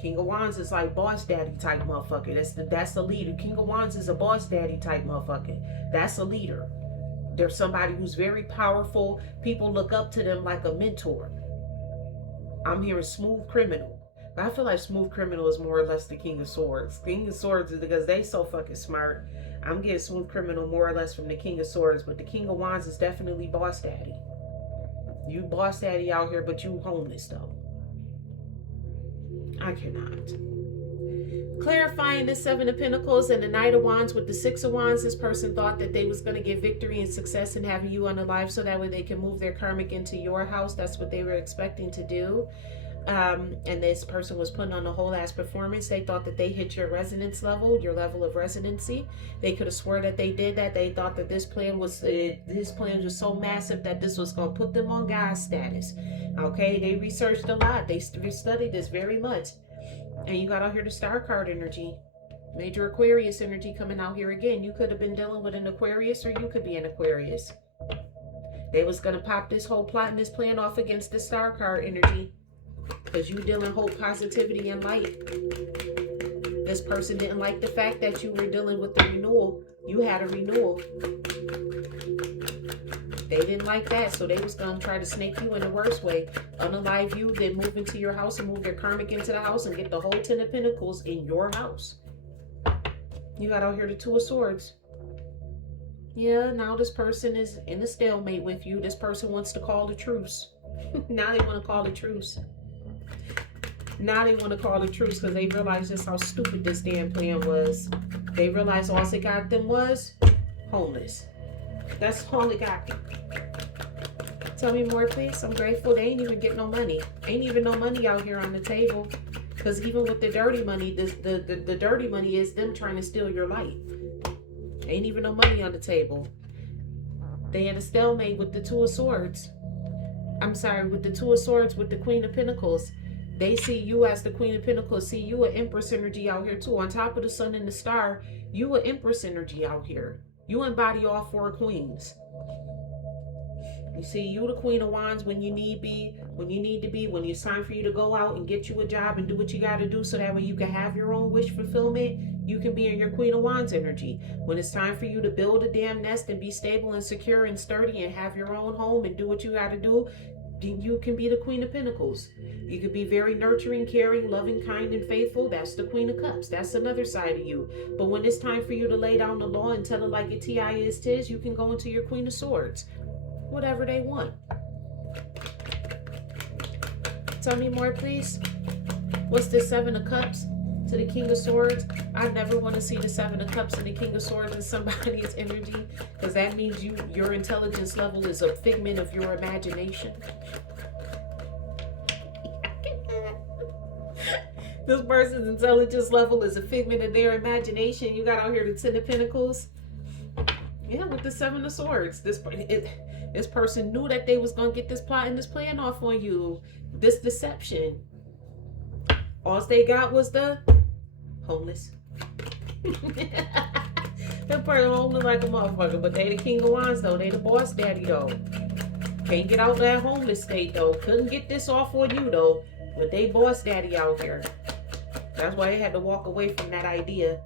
King of Wands is like boss daddy type motherfucker. That's the leader. King of Wands is a boss daddy type motherfucker. That's a leader. There's somebody who's very powerful. People look up to them like a mentor. I'm hearing Smooth Criminal. But I feel like Smooth Criminal is more or less the King of Swords. King of Swords is because they so fucking smart. I'm getting Smooth Criminal more or less from the King of Swords. But the King of Wands is definitely boss daddy. You boss daddy out here, but you homeless though. I cannot. Clarifying the Seven of Pentacles and the Knight of Wands with the Six of Wands. This person thought that they was going to get victory and success in having you unalive so that way they can move their karmic into your house. That's what they were expecting to do. And this person was putting on a whole ass performance. They thought that they hit your resonance level, your level of resonancy. They could have swore that they did that. They thought that this plan was so massive that this was going to put them on God status. Okay, they researched a lot. They studied this very much. And you got out here the Star card energy. Major Aquarius energy coming out here again. You could have been dealing with an Aquarius, or you could be an Aquarius. They was going to pop this whole plot and this plan off against the star card energy, because you dealing hope, positivity, and light. This person didn't like the fact that you were dealing with the renewal. You had a renewal. They didn't like that, so they was going to try to snake you in the worst way. Unalive you, then move into your house and move your karmic into the house and get the whole 10 of Pentacles in your house. You got out here the Two of Swords. Yeah, now this person is in a stalemate with you. This person wants to call the truce. Now they want to call the truce. Now they want to call the truce because they realize just how stupid this damn plan was. They realized all it got them was homeless. That's all it got them. Tell me more, please. I'm grateful. They ain't even get no money. Ain't even no money out here on the table. Because even with the dirty money, the dirty money is them trying to steal your light. Ain't even no money on the table. They had a stalemate with the Two of Swords. I'm sorry, with the Two of Swords, with the Queen of Pentacles. They see you as the Queen of Pentacles. See you an Empress energy out here too. On top of the Sun and the Star, you an Empress energy out here. You embody all four queens. You see, you the Queen of Wands when you need to be, when it's time for you to go out and get you a job and do what you got to do so that way you can have your own wish fulfillment. You can be in your Queen of Wands energy. When it's time for you to build a damn nest and be stable and secure and sturdy and have your own home and do what you got to do, you can be the Queen of Pentacles. You could be very nurturing, caring, loving, kind, and faithful. That's the Queen of Cups. That's another side of you. But when it's time for you to lay down the law and tell it like it is tis, you can go into your Queen of Swords. Whatever they want. Tell me more, please. What's the Seven of Cups to the King of Swords? I never want to see the Seven of Cups and the King of Swords in somebody's energy, because that means your intelligence level is a figment of your imagination. This person's intelligence level is a figment of their imagination. You got out here the Ten of Pentacles. Yeah, with the Seven of Swords. This person knew that they was going to get this plot and this plan off on you. This deception. All they got was the homeless. That person homeless like a motherfucker. But they the King of Wands though. They the boss daddy though. Can't get out that homeless state though. Couldn't get this off on you though. But they boss daddy out here. That's why they had to walk away from that idea.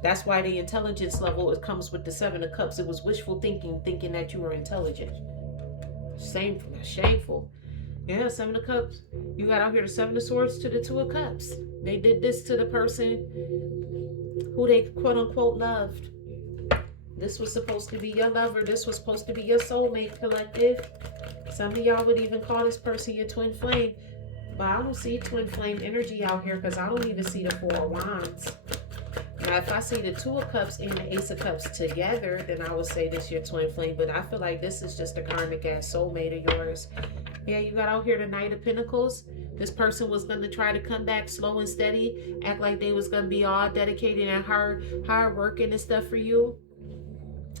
That's why the intelligence level comes with the Seven of Cups. It was wishful thinking that you were intelligent. Shameful. Yeah, Seven of Cups. You got out here the Seven of Swords to the Two of Cups. They did this to the person who they quote unquote loved. This was supposed to be your lover. This was supposed to be your soulmate, collective. Some of y'all would even call this person your twin flame. But I don't see twin flame energy out here because I don't even see the Four of Wands. Now, if I see the Two of Cups and the Ace of Cups together, then I would say this your twin flame. But I feel like this is just a karmic ass soulmate of yours. Yeah, you got out here the Knight of Pentacles. This person was going to try to come back slow and steady, act like they was going to be all dedicated and hard working and stuff for you.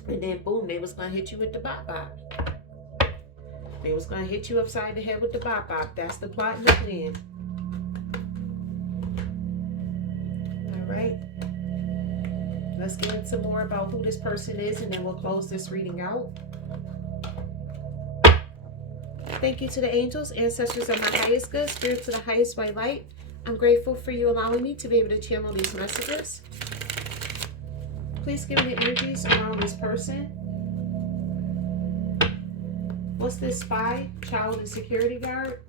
And then boom, they was going to hit you with the bop. They was going to hit you upside the head with the bop. That's the plot and the plan. All right. Let's get into more about who this person is, and then we'll close this reading out. Thank you to the angels, ancestors of my highest good, spirits of the highest white light. I'm grateful for you allowing me to be able to channel these messages. Please give me the energies around this person. What's this spy, child, and security guard?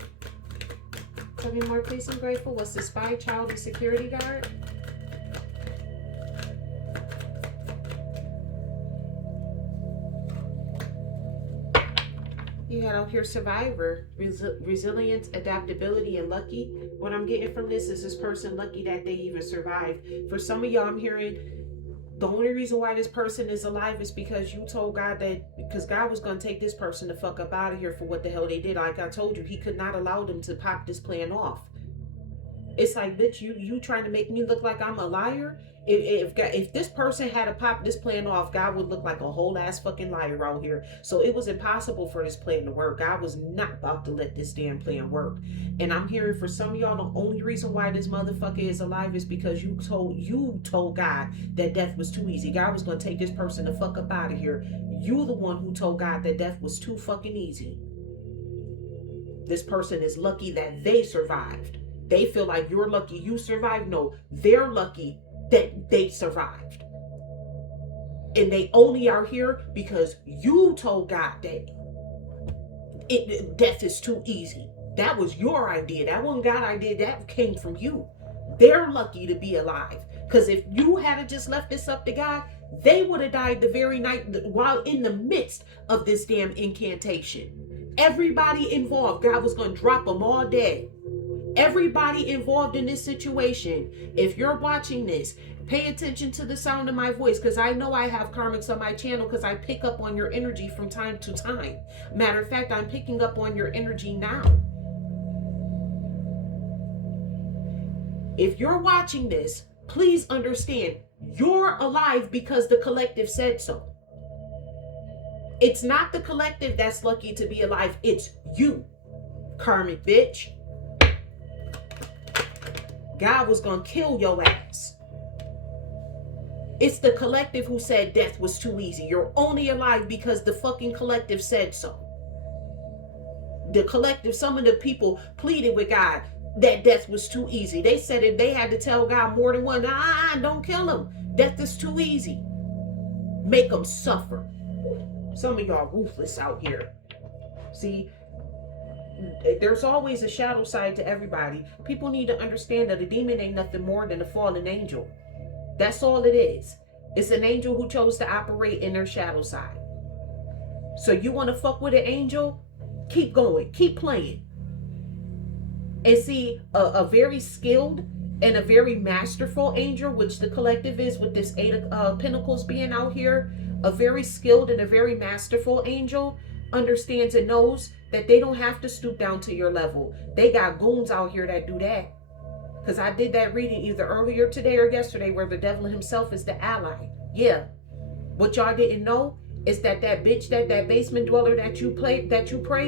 Tell me more, please. I'm grateful. What's the spy, child, and security guard? You had out here survivor, resilience, adaptability, and lucky. What I'm getting from this is this person lucky that they even survived. For some of y'all, I'm hearing the only reason why this person is alive is because you told God that, because God was going to take this person the fuck up out of here for what the hell they did. Like I told you, he could not allow them to pop this plan off. It's like, bitch, you trying to make me look like I'm a liar? If this person had to pop this plan off, God would look like a whole ass fucking liar out here. So it was impossible for this plan to work. God was not about to let this damn plan work. And I'm hearing for some of y'all, the only reason why this motherfucker is alive is because you told God that death was too easy. God was gonna take this person the fuck up out of here. You the one who told God that death was too fucking easy. This person is lucky that they survived. They feel like you're lucky you survived. No, they're lucky that they survived. And they only are here because you told God that death is too easy. That was your idea. That wasn't God's idea. That came from you. They're lucky to be alive. Because if you had just left this up to God, they would have died the very night while in the midst of this damn incantation. Everybody involved, God was going to drop them all dead. Everybody involved in this situation, if you're watching this, pay attention to the sound of my voice, because I know I have karmics on my channel because I pick up on your energy from time to time. Matter of fact, I'm picking up on your energy now. If you're watching this, please understand, you're alive because the collective said so. It's not the collective that's lucky to be alive. It's you, karmic bitch. God was gonna kill your ass. It's the collective who said death was too easy. You're only alive because the fucking collective said so. The collective, some of the people pleaded with God that death was too easy. They said it, they had to tell God more than one, don't kill him. Death is too easy. Make them suffer. Some of y'all ruthless out here. See, there's always a shadow side to everybody. People need to understand that a demon ain't nothing more than a fallen angel. That's all it is. It's an angel who chose to operate in their shadow side. So you want to fuck with an angel? Keep going. Keep playing. And see, a very skilled and a very masterful angel, which the collective is with this 8 of Pentacles being out here, a very skilled and a very masterful angel understands and knows that they don't have to stoop down to your level. They got goons out here that do that. Because I did that reading either earlier today or yesterday where the devil himself is the ally. Yeah. What y'all didn't know is that bitch, that basement dweller that you pray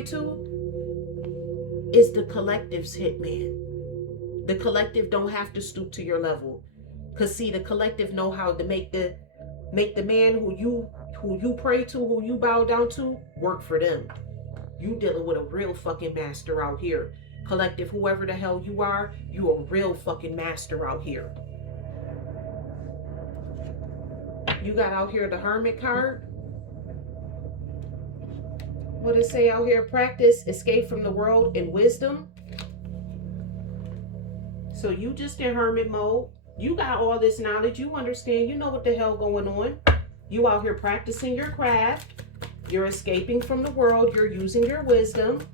to is the collective's hitman. The collective don't have to stoop to your level. Because see, the collective know how to make the man who you pray to, who you bow down to, work for them. You dealing with a real fucking master out here. Collective, whoever the hell you are, you a real fucking master out here. You got out here the Hermit card. What does it say out here? Practice, escape from the world, and wisdom. So you just in hermit mode. You got all this knowledge. You understand. You know what the hell going on. You out here practicing your craft. You're escaping from the world. You're using your wisdom.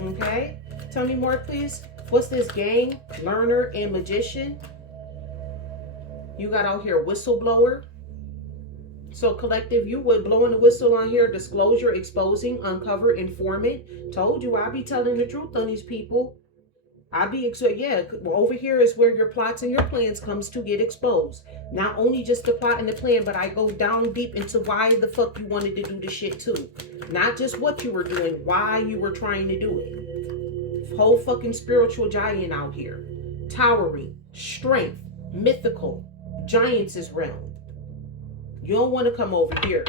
Okay. Tell me more, please. What's this? Gang, learner, and magician. You got out here whistleblower. So collective, you would blowing the whistle on here. Disclosure, exposing, uncover, informant. Told you I be telling the truth on these people. Yeah, over here is where your plots and your plans comes to get exposed. Not only just the plot and the plan, but I go down deep into why the fuck you wanted to do the shit too. Not just what you were doing, why you were trying to do it. Whole fucking spiritual giant out here. Towering, strength, mythical, giants' realm. You don't want to come over here.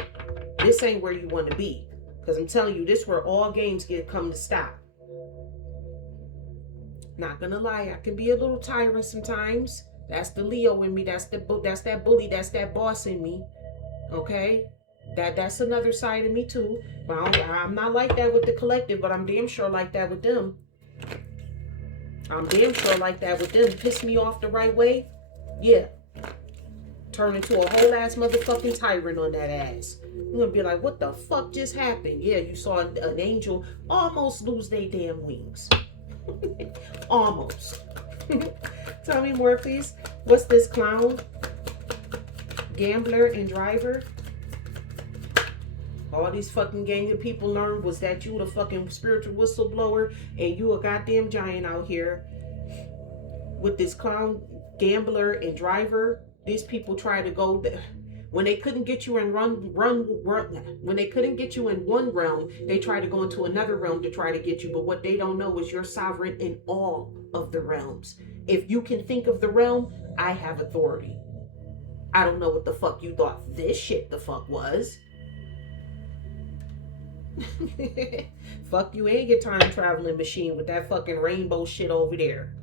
This ain't where you want to be. Because I'm telling you, this is where all games come to stop. Not gonna lie, I can be a little tyrant sometimes. That's the Leo in me. That's that bully. That's that boss in me. Okay, that's another side of me too. But I'm not like that with the collective, but I'm damn sure like that with them. I'm damn sure like that with them. Piss me off the right way, yeah. Turn into a whole ass motherfucking tyrant on that ass. I'm gonna be like, what the fuck just happened? Yeah, you saw an angel almost lose their damn wings. Almost. Tell me more, please. What's this? Clown, gambler, and driver. All these fucking gang of people learned was that you the fucking spiritual whistleblower and you a goddamn giant out here. with this clown gambler and driver. These people try to go when they couldn't get you in when they couldn't get you in one realm, they try to go into another realm to try to get you. But what they don't know is you're sovereign in all of the realms. If you can think of the realm, I have authority. I don't know what the fuck you thought this shit the fuck was. Fuck you and your time traveling machine with that fucking rainbow shit over there.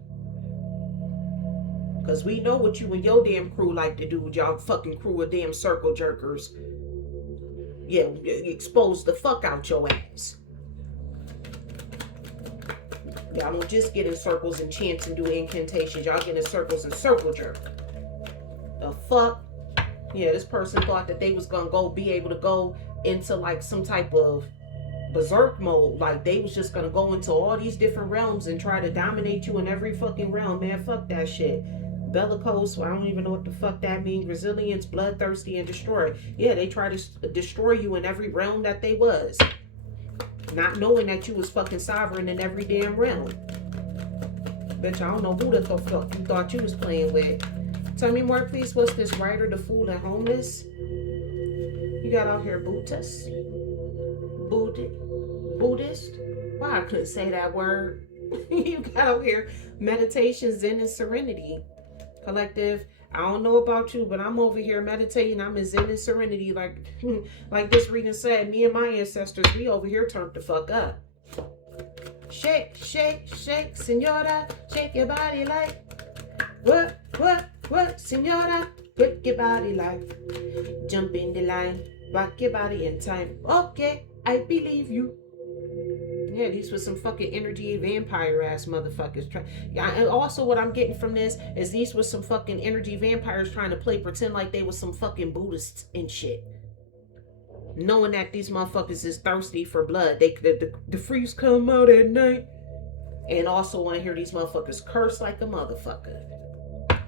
Cause we know what you and your damn crew like to do with y'all fucking crew of damn circle jerkers. Yeah, expose the fuck out your ass. Y'all don't just get in circles and chants and do incantations. Y'all get in circles and circle jerk. The fuck? Yeah, this person thought that they was gonna go be able to go into like some type of berserk mode. Like they was just gonna go into all these different realms and try to dominate you in every fucking realm. Man, fuck that shit. Bellicose, I don't even know what the fuck that means. Resilience, bloodthirsty, and destroy. Yeah, they try to destroy you in every realm that they was. Not knowing that you was fucking sovereign in every damn realm. Bitch, I don't know who the fuck you thought you was playing with. Tell me more, please. What's this writer, the fool, and homeless? You got out here Buddhist? Buddhist? Why I couldn't say that word. You got out here meditation, Zen, and serenity. Collective, I don't know about you, but I'm over here meditating. I'm in Zen and serenity. Like this reading said, me and my ancestors, we over here turned the fuck up. Shake, shake, shake, senora. Shake your body like. What, senora? Break your body like. Jump in the line. Rock your body in time. Okay, I believe you. Yeah, these were some fucking energy vampire ass motherfuckers. Yeah, and also what I'm getting from this is these were some fucking energy vampires trying to pretend like they was some fucking Buddhists and shit. Knowing that these motherfuckers is thirsty for blood. The freaks come out at night. And also want to hear these motherfuckers curse like a motherfucker.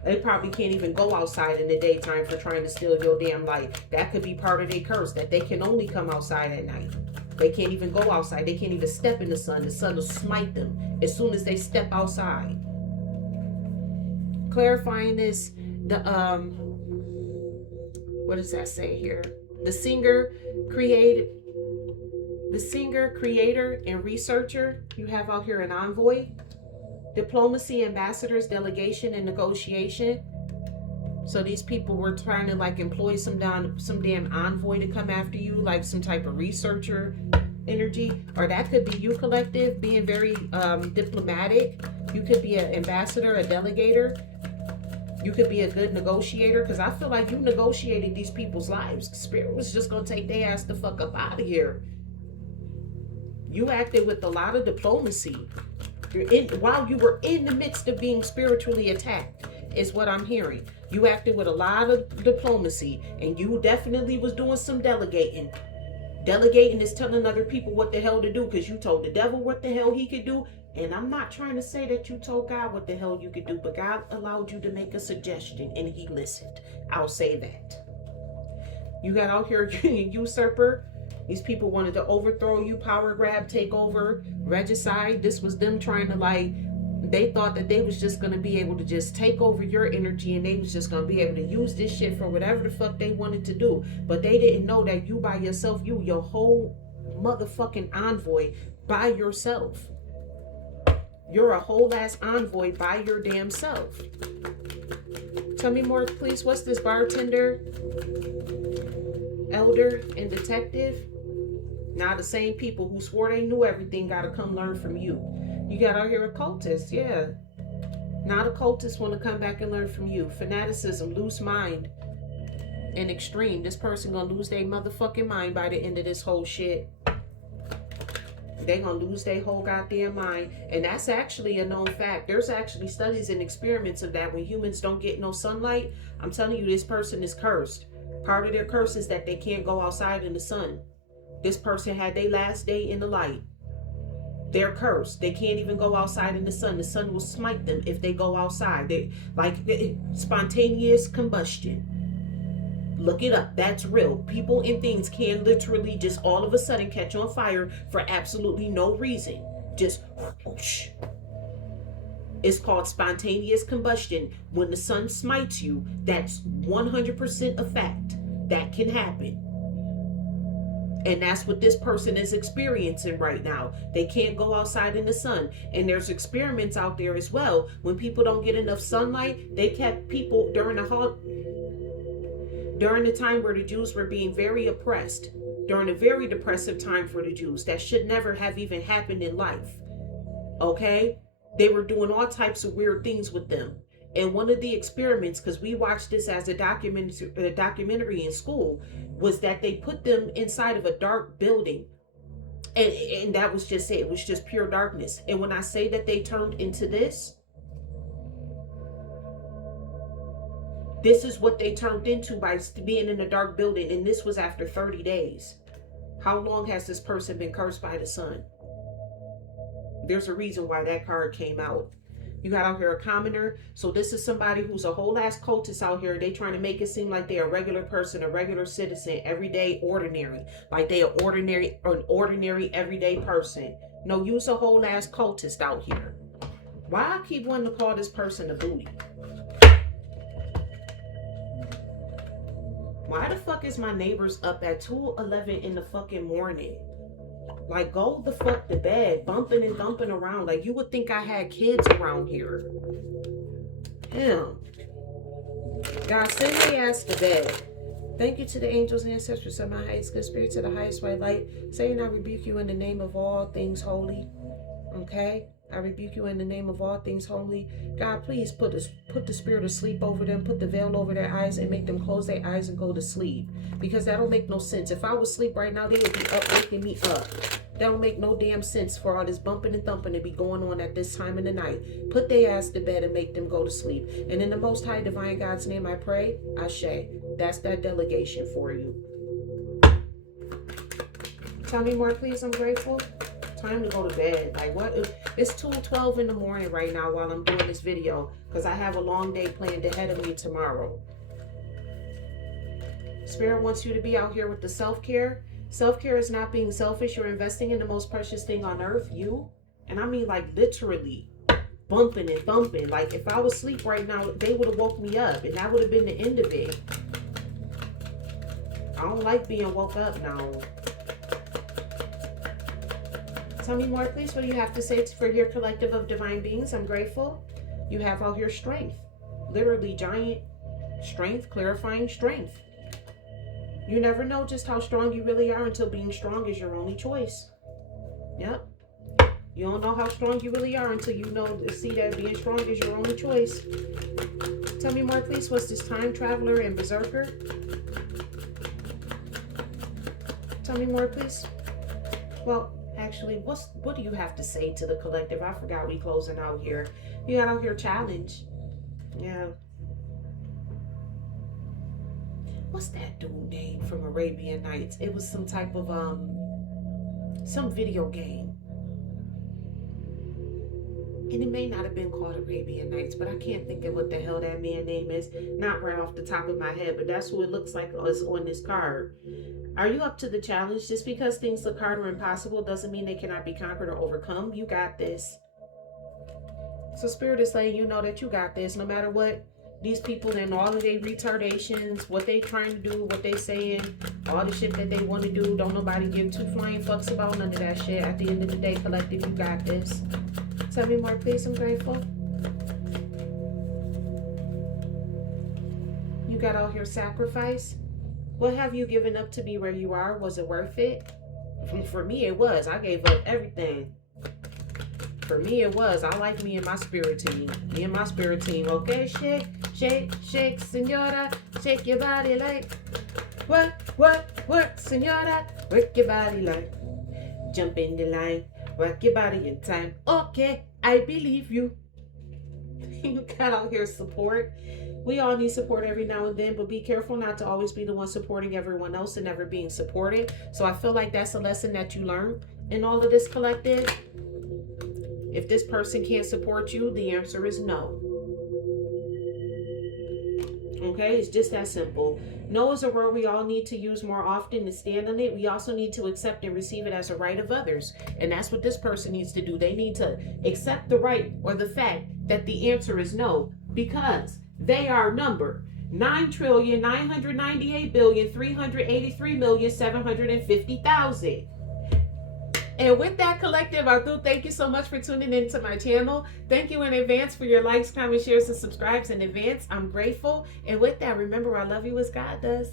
They probably can't even go outside in the daytime for trying to steal your damn life. That could be part of their curse, that they can only come outside at night. They can't even go outside. They can't even step in the sun. The sun will smite them as soon as they step outside. Clarifying this, what does that say here? The singer, creator, and researcher. You have out here an envoy. Diplomacy, ambassadors, delegation, and negotiation. So these people were trying to like employ some damn envoy to come after you, like some type of researcher energy. Or that could be you, collective, being very diplomatic. You could be an ambassador, a delegator. You could be a good negotiator, because I feel like you negotiated these people's lives. Spirit was just going to take their ass the fuck up out of here. You acted with a lot of diplomacy. While you were in the midst of being spiritually attacked, is what I'm hearing. You acted with a lot of diplomacy, and you definitely was doing some delegating. Delegating is telling other people what the hell to do, because you told the devil what the hell he could do. And I'm not trying to say that you told God what the hell you could do, but God allowed you to make a suggestion and he listened. I'll say that. You got out here usurper. These people wanted to overthrow you, power grab, take over, regicide. This was them trying to they thought that they was just going to be able to just take over your energy, and they was just going to be able to use this shit for whatever the fuck they wanted to do. But they didn't know that you by yourself, your whole motherfucking envoy by yourself. You're a whole ass envoy by your damn self. Tell me more, please. What's this? Bartender, elder, and detective? Now the same people who swore they knew everything got to come learn from you. You got out here occultists, yeah. Now the occultists want to come back and learn from you. Fanaticism, loose mind, and extreme. This person gonna lose their motherfucking mind by the end of this whole shit. They gonna lose their whole goddamn mind. And that's actually a known fact. There's actually studies and experiments of that. When humans don't get no sunlight, I'm telling you, this person is cursed. Part of their curse is that they can't go outside in the sun. This person had their last day in the light. They're cursed. They can't even go outside in the sun. The sun will smite them if they go outside. They spontaneous combustion. Look it up. That's real. People and things can literally just all of a sudden catch on fire for absolutely no reason. Just whoosh. It's called spontaneous combustion. When the sun smites you, that's 100% a fact. That can happen. And that's what this person is experiencing right now. They can't go outside in the sun. And there's experiments out there as well. When people don't get enough sunlight, they kept people during the time where the Jews were being very oppressed, during a very depressive time for the Jews. That should never have even happened in life. Okay? They were doing all types of weird things with them. And one of the experiments, because we watched this as a documentary in school, was that they put them inside of a dark building. And that was just it. It was just pure darkness. And when I say that they turned into this is what they turned into by being in a dark building. And this was after 30 days. How long has this person been cursed by the sun? There's a reason why that card came out. You got out here a commoner. So this is somebody who's a whole ass cultist out here. They trying to make it seem like they're a regular person, a regular citizen, everyday, ordinary. Like they an ordinary, everyday person. No, you's a whole ass cultist out here. Why I keep wanting to call this person a booty? Why the fuck is my neighbors up at 2:11 in the fucking morning? Like, go the fuck to bed, bumping and dumping around. Like, you would think I had kids around here. Damn. God, send their ass to bed. Thank you to the angels and ancestors of my highest good spirit, to the highest white light. Saying I rebuke you in the name of all things holy. Okay? I rebuke you in the name of all things holy. God, please put the spirit of sleep over them. Put the veil over their eyes and make them close their eyes and go to sleep. Because that don't make no sense. If I was asleep right now, they would be up waking me up. That don't make no damn sense for all this bumping and thumping to be going on at this time in the night. Put their ass to bed and make them go to sleep. And in the most high divine God's name I pray, Ashe. That's that delegation for you. Tell me more, please. I'm grateful. Time to go to bed. Like, what? It's 2:12 in the morning right now while I'm doing this video, because I have a long day planned ahead of me tomorrow. Spirit wants you to be out here with the self-care. Self-care is not being selfish. You're investing in the most precious thing on earth, you. And I mean, like, literally bumping and thumping. Like, if I was asleep right now, they would have woke me up, and that would have been the end of it. I don't like being woke up now. Tell me more, please. What do you have to say for your collective of divine beings? I'm grateful. You have out here strength. Literally giant strength, clarifying strength. You never know just how strong you really are until being strong is your only choice. Yep. You don't know how strong you really are until you see that being strong is your only choice. Tell me more, please. What's this time traveler and berserker? Tell me more, please. Well, actually, what do you have to say to the collective? I forgot we closing out here. You got out here challenge. Yeah. What's that dude name from Arabian Nights? It was some type of some video game. And it may not have been called Arabian Nights, but I can't think of what the hell that man's name is. Not right off the top of my head, but that's who it looks like is on this card. Are you up to the challenge? Just because things look hard or impossible doesn't mean they cannot be conquered or overcome. You got this. So Spirit is letting you know that you got this. No matter what these people and all of their retardations, what they trying to do, what they saying, all the shit that they want to do, don't nobody give two flying fucks about none of that shit. At the end of the day, collective, you got this. Tell me more, please. I'm grateful. You got out here sacrifice. What have you given up to be where you are? Was it worth it? For me, it was. I gave up everything. For me, it was. I like me and my spirit team. Me and my spirit team. Okay, shake, shake, shake, senora. Shake your body like. What, senora? Work your body like. Jump in the line. Work your body in time. Okay, I believe you. You got out here support. We all need support every now and then, but be careful not to always be the one supporting everyone else and never being supported. So I feel like that's a lesson that you learn in all of this collective. If this person can't support you, the answer is no. Okay, it's just that simple. No is a word we all need to use more often to stand on it. We also need to accept and receive it as a right of others. And that's what this person needs to do. They need to accept the right or the fact that the answer is no, because they are numbered 9,998,383,750,000. And with that, collective, I do thank you so much for tuning into my channel. Thank you in advance for your likes, comments, shares, and subscribes in advance. I'm grateful. And with that, remember, I love you as God does.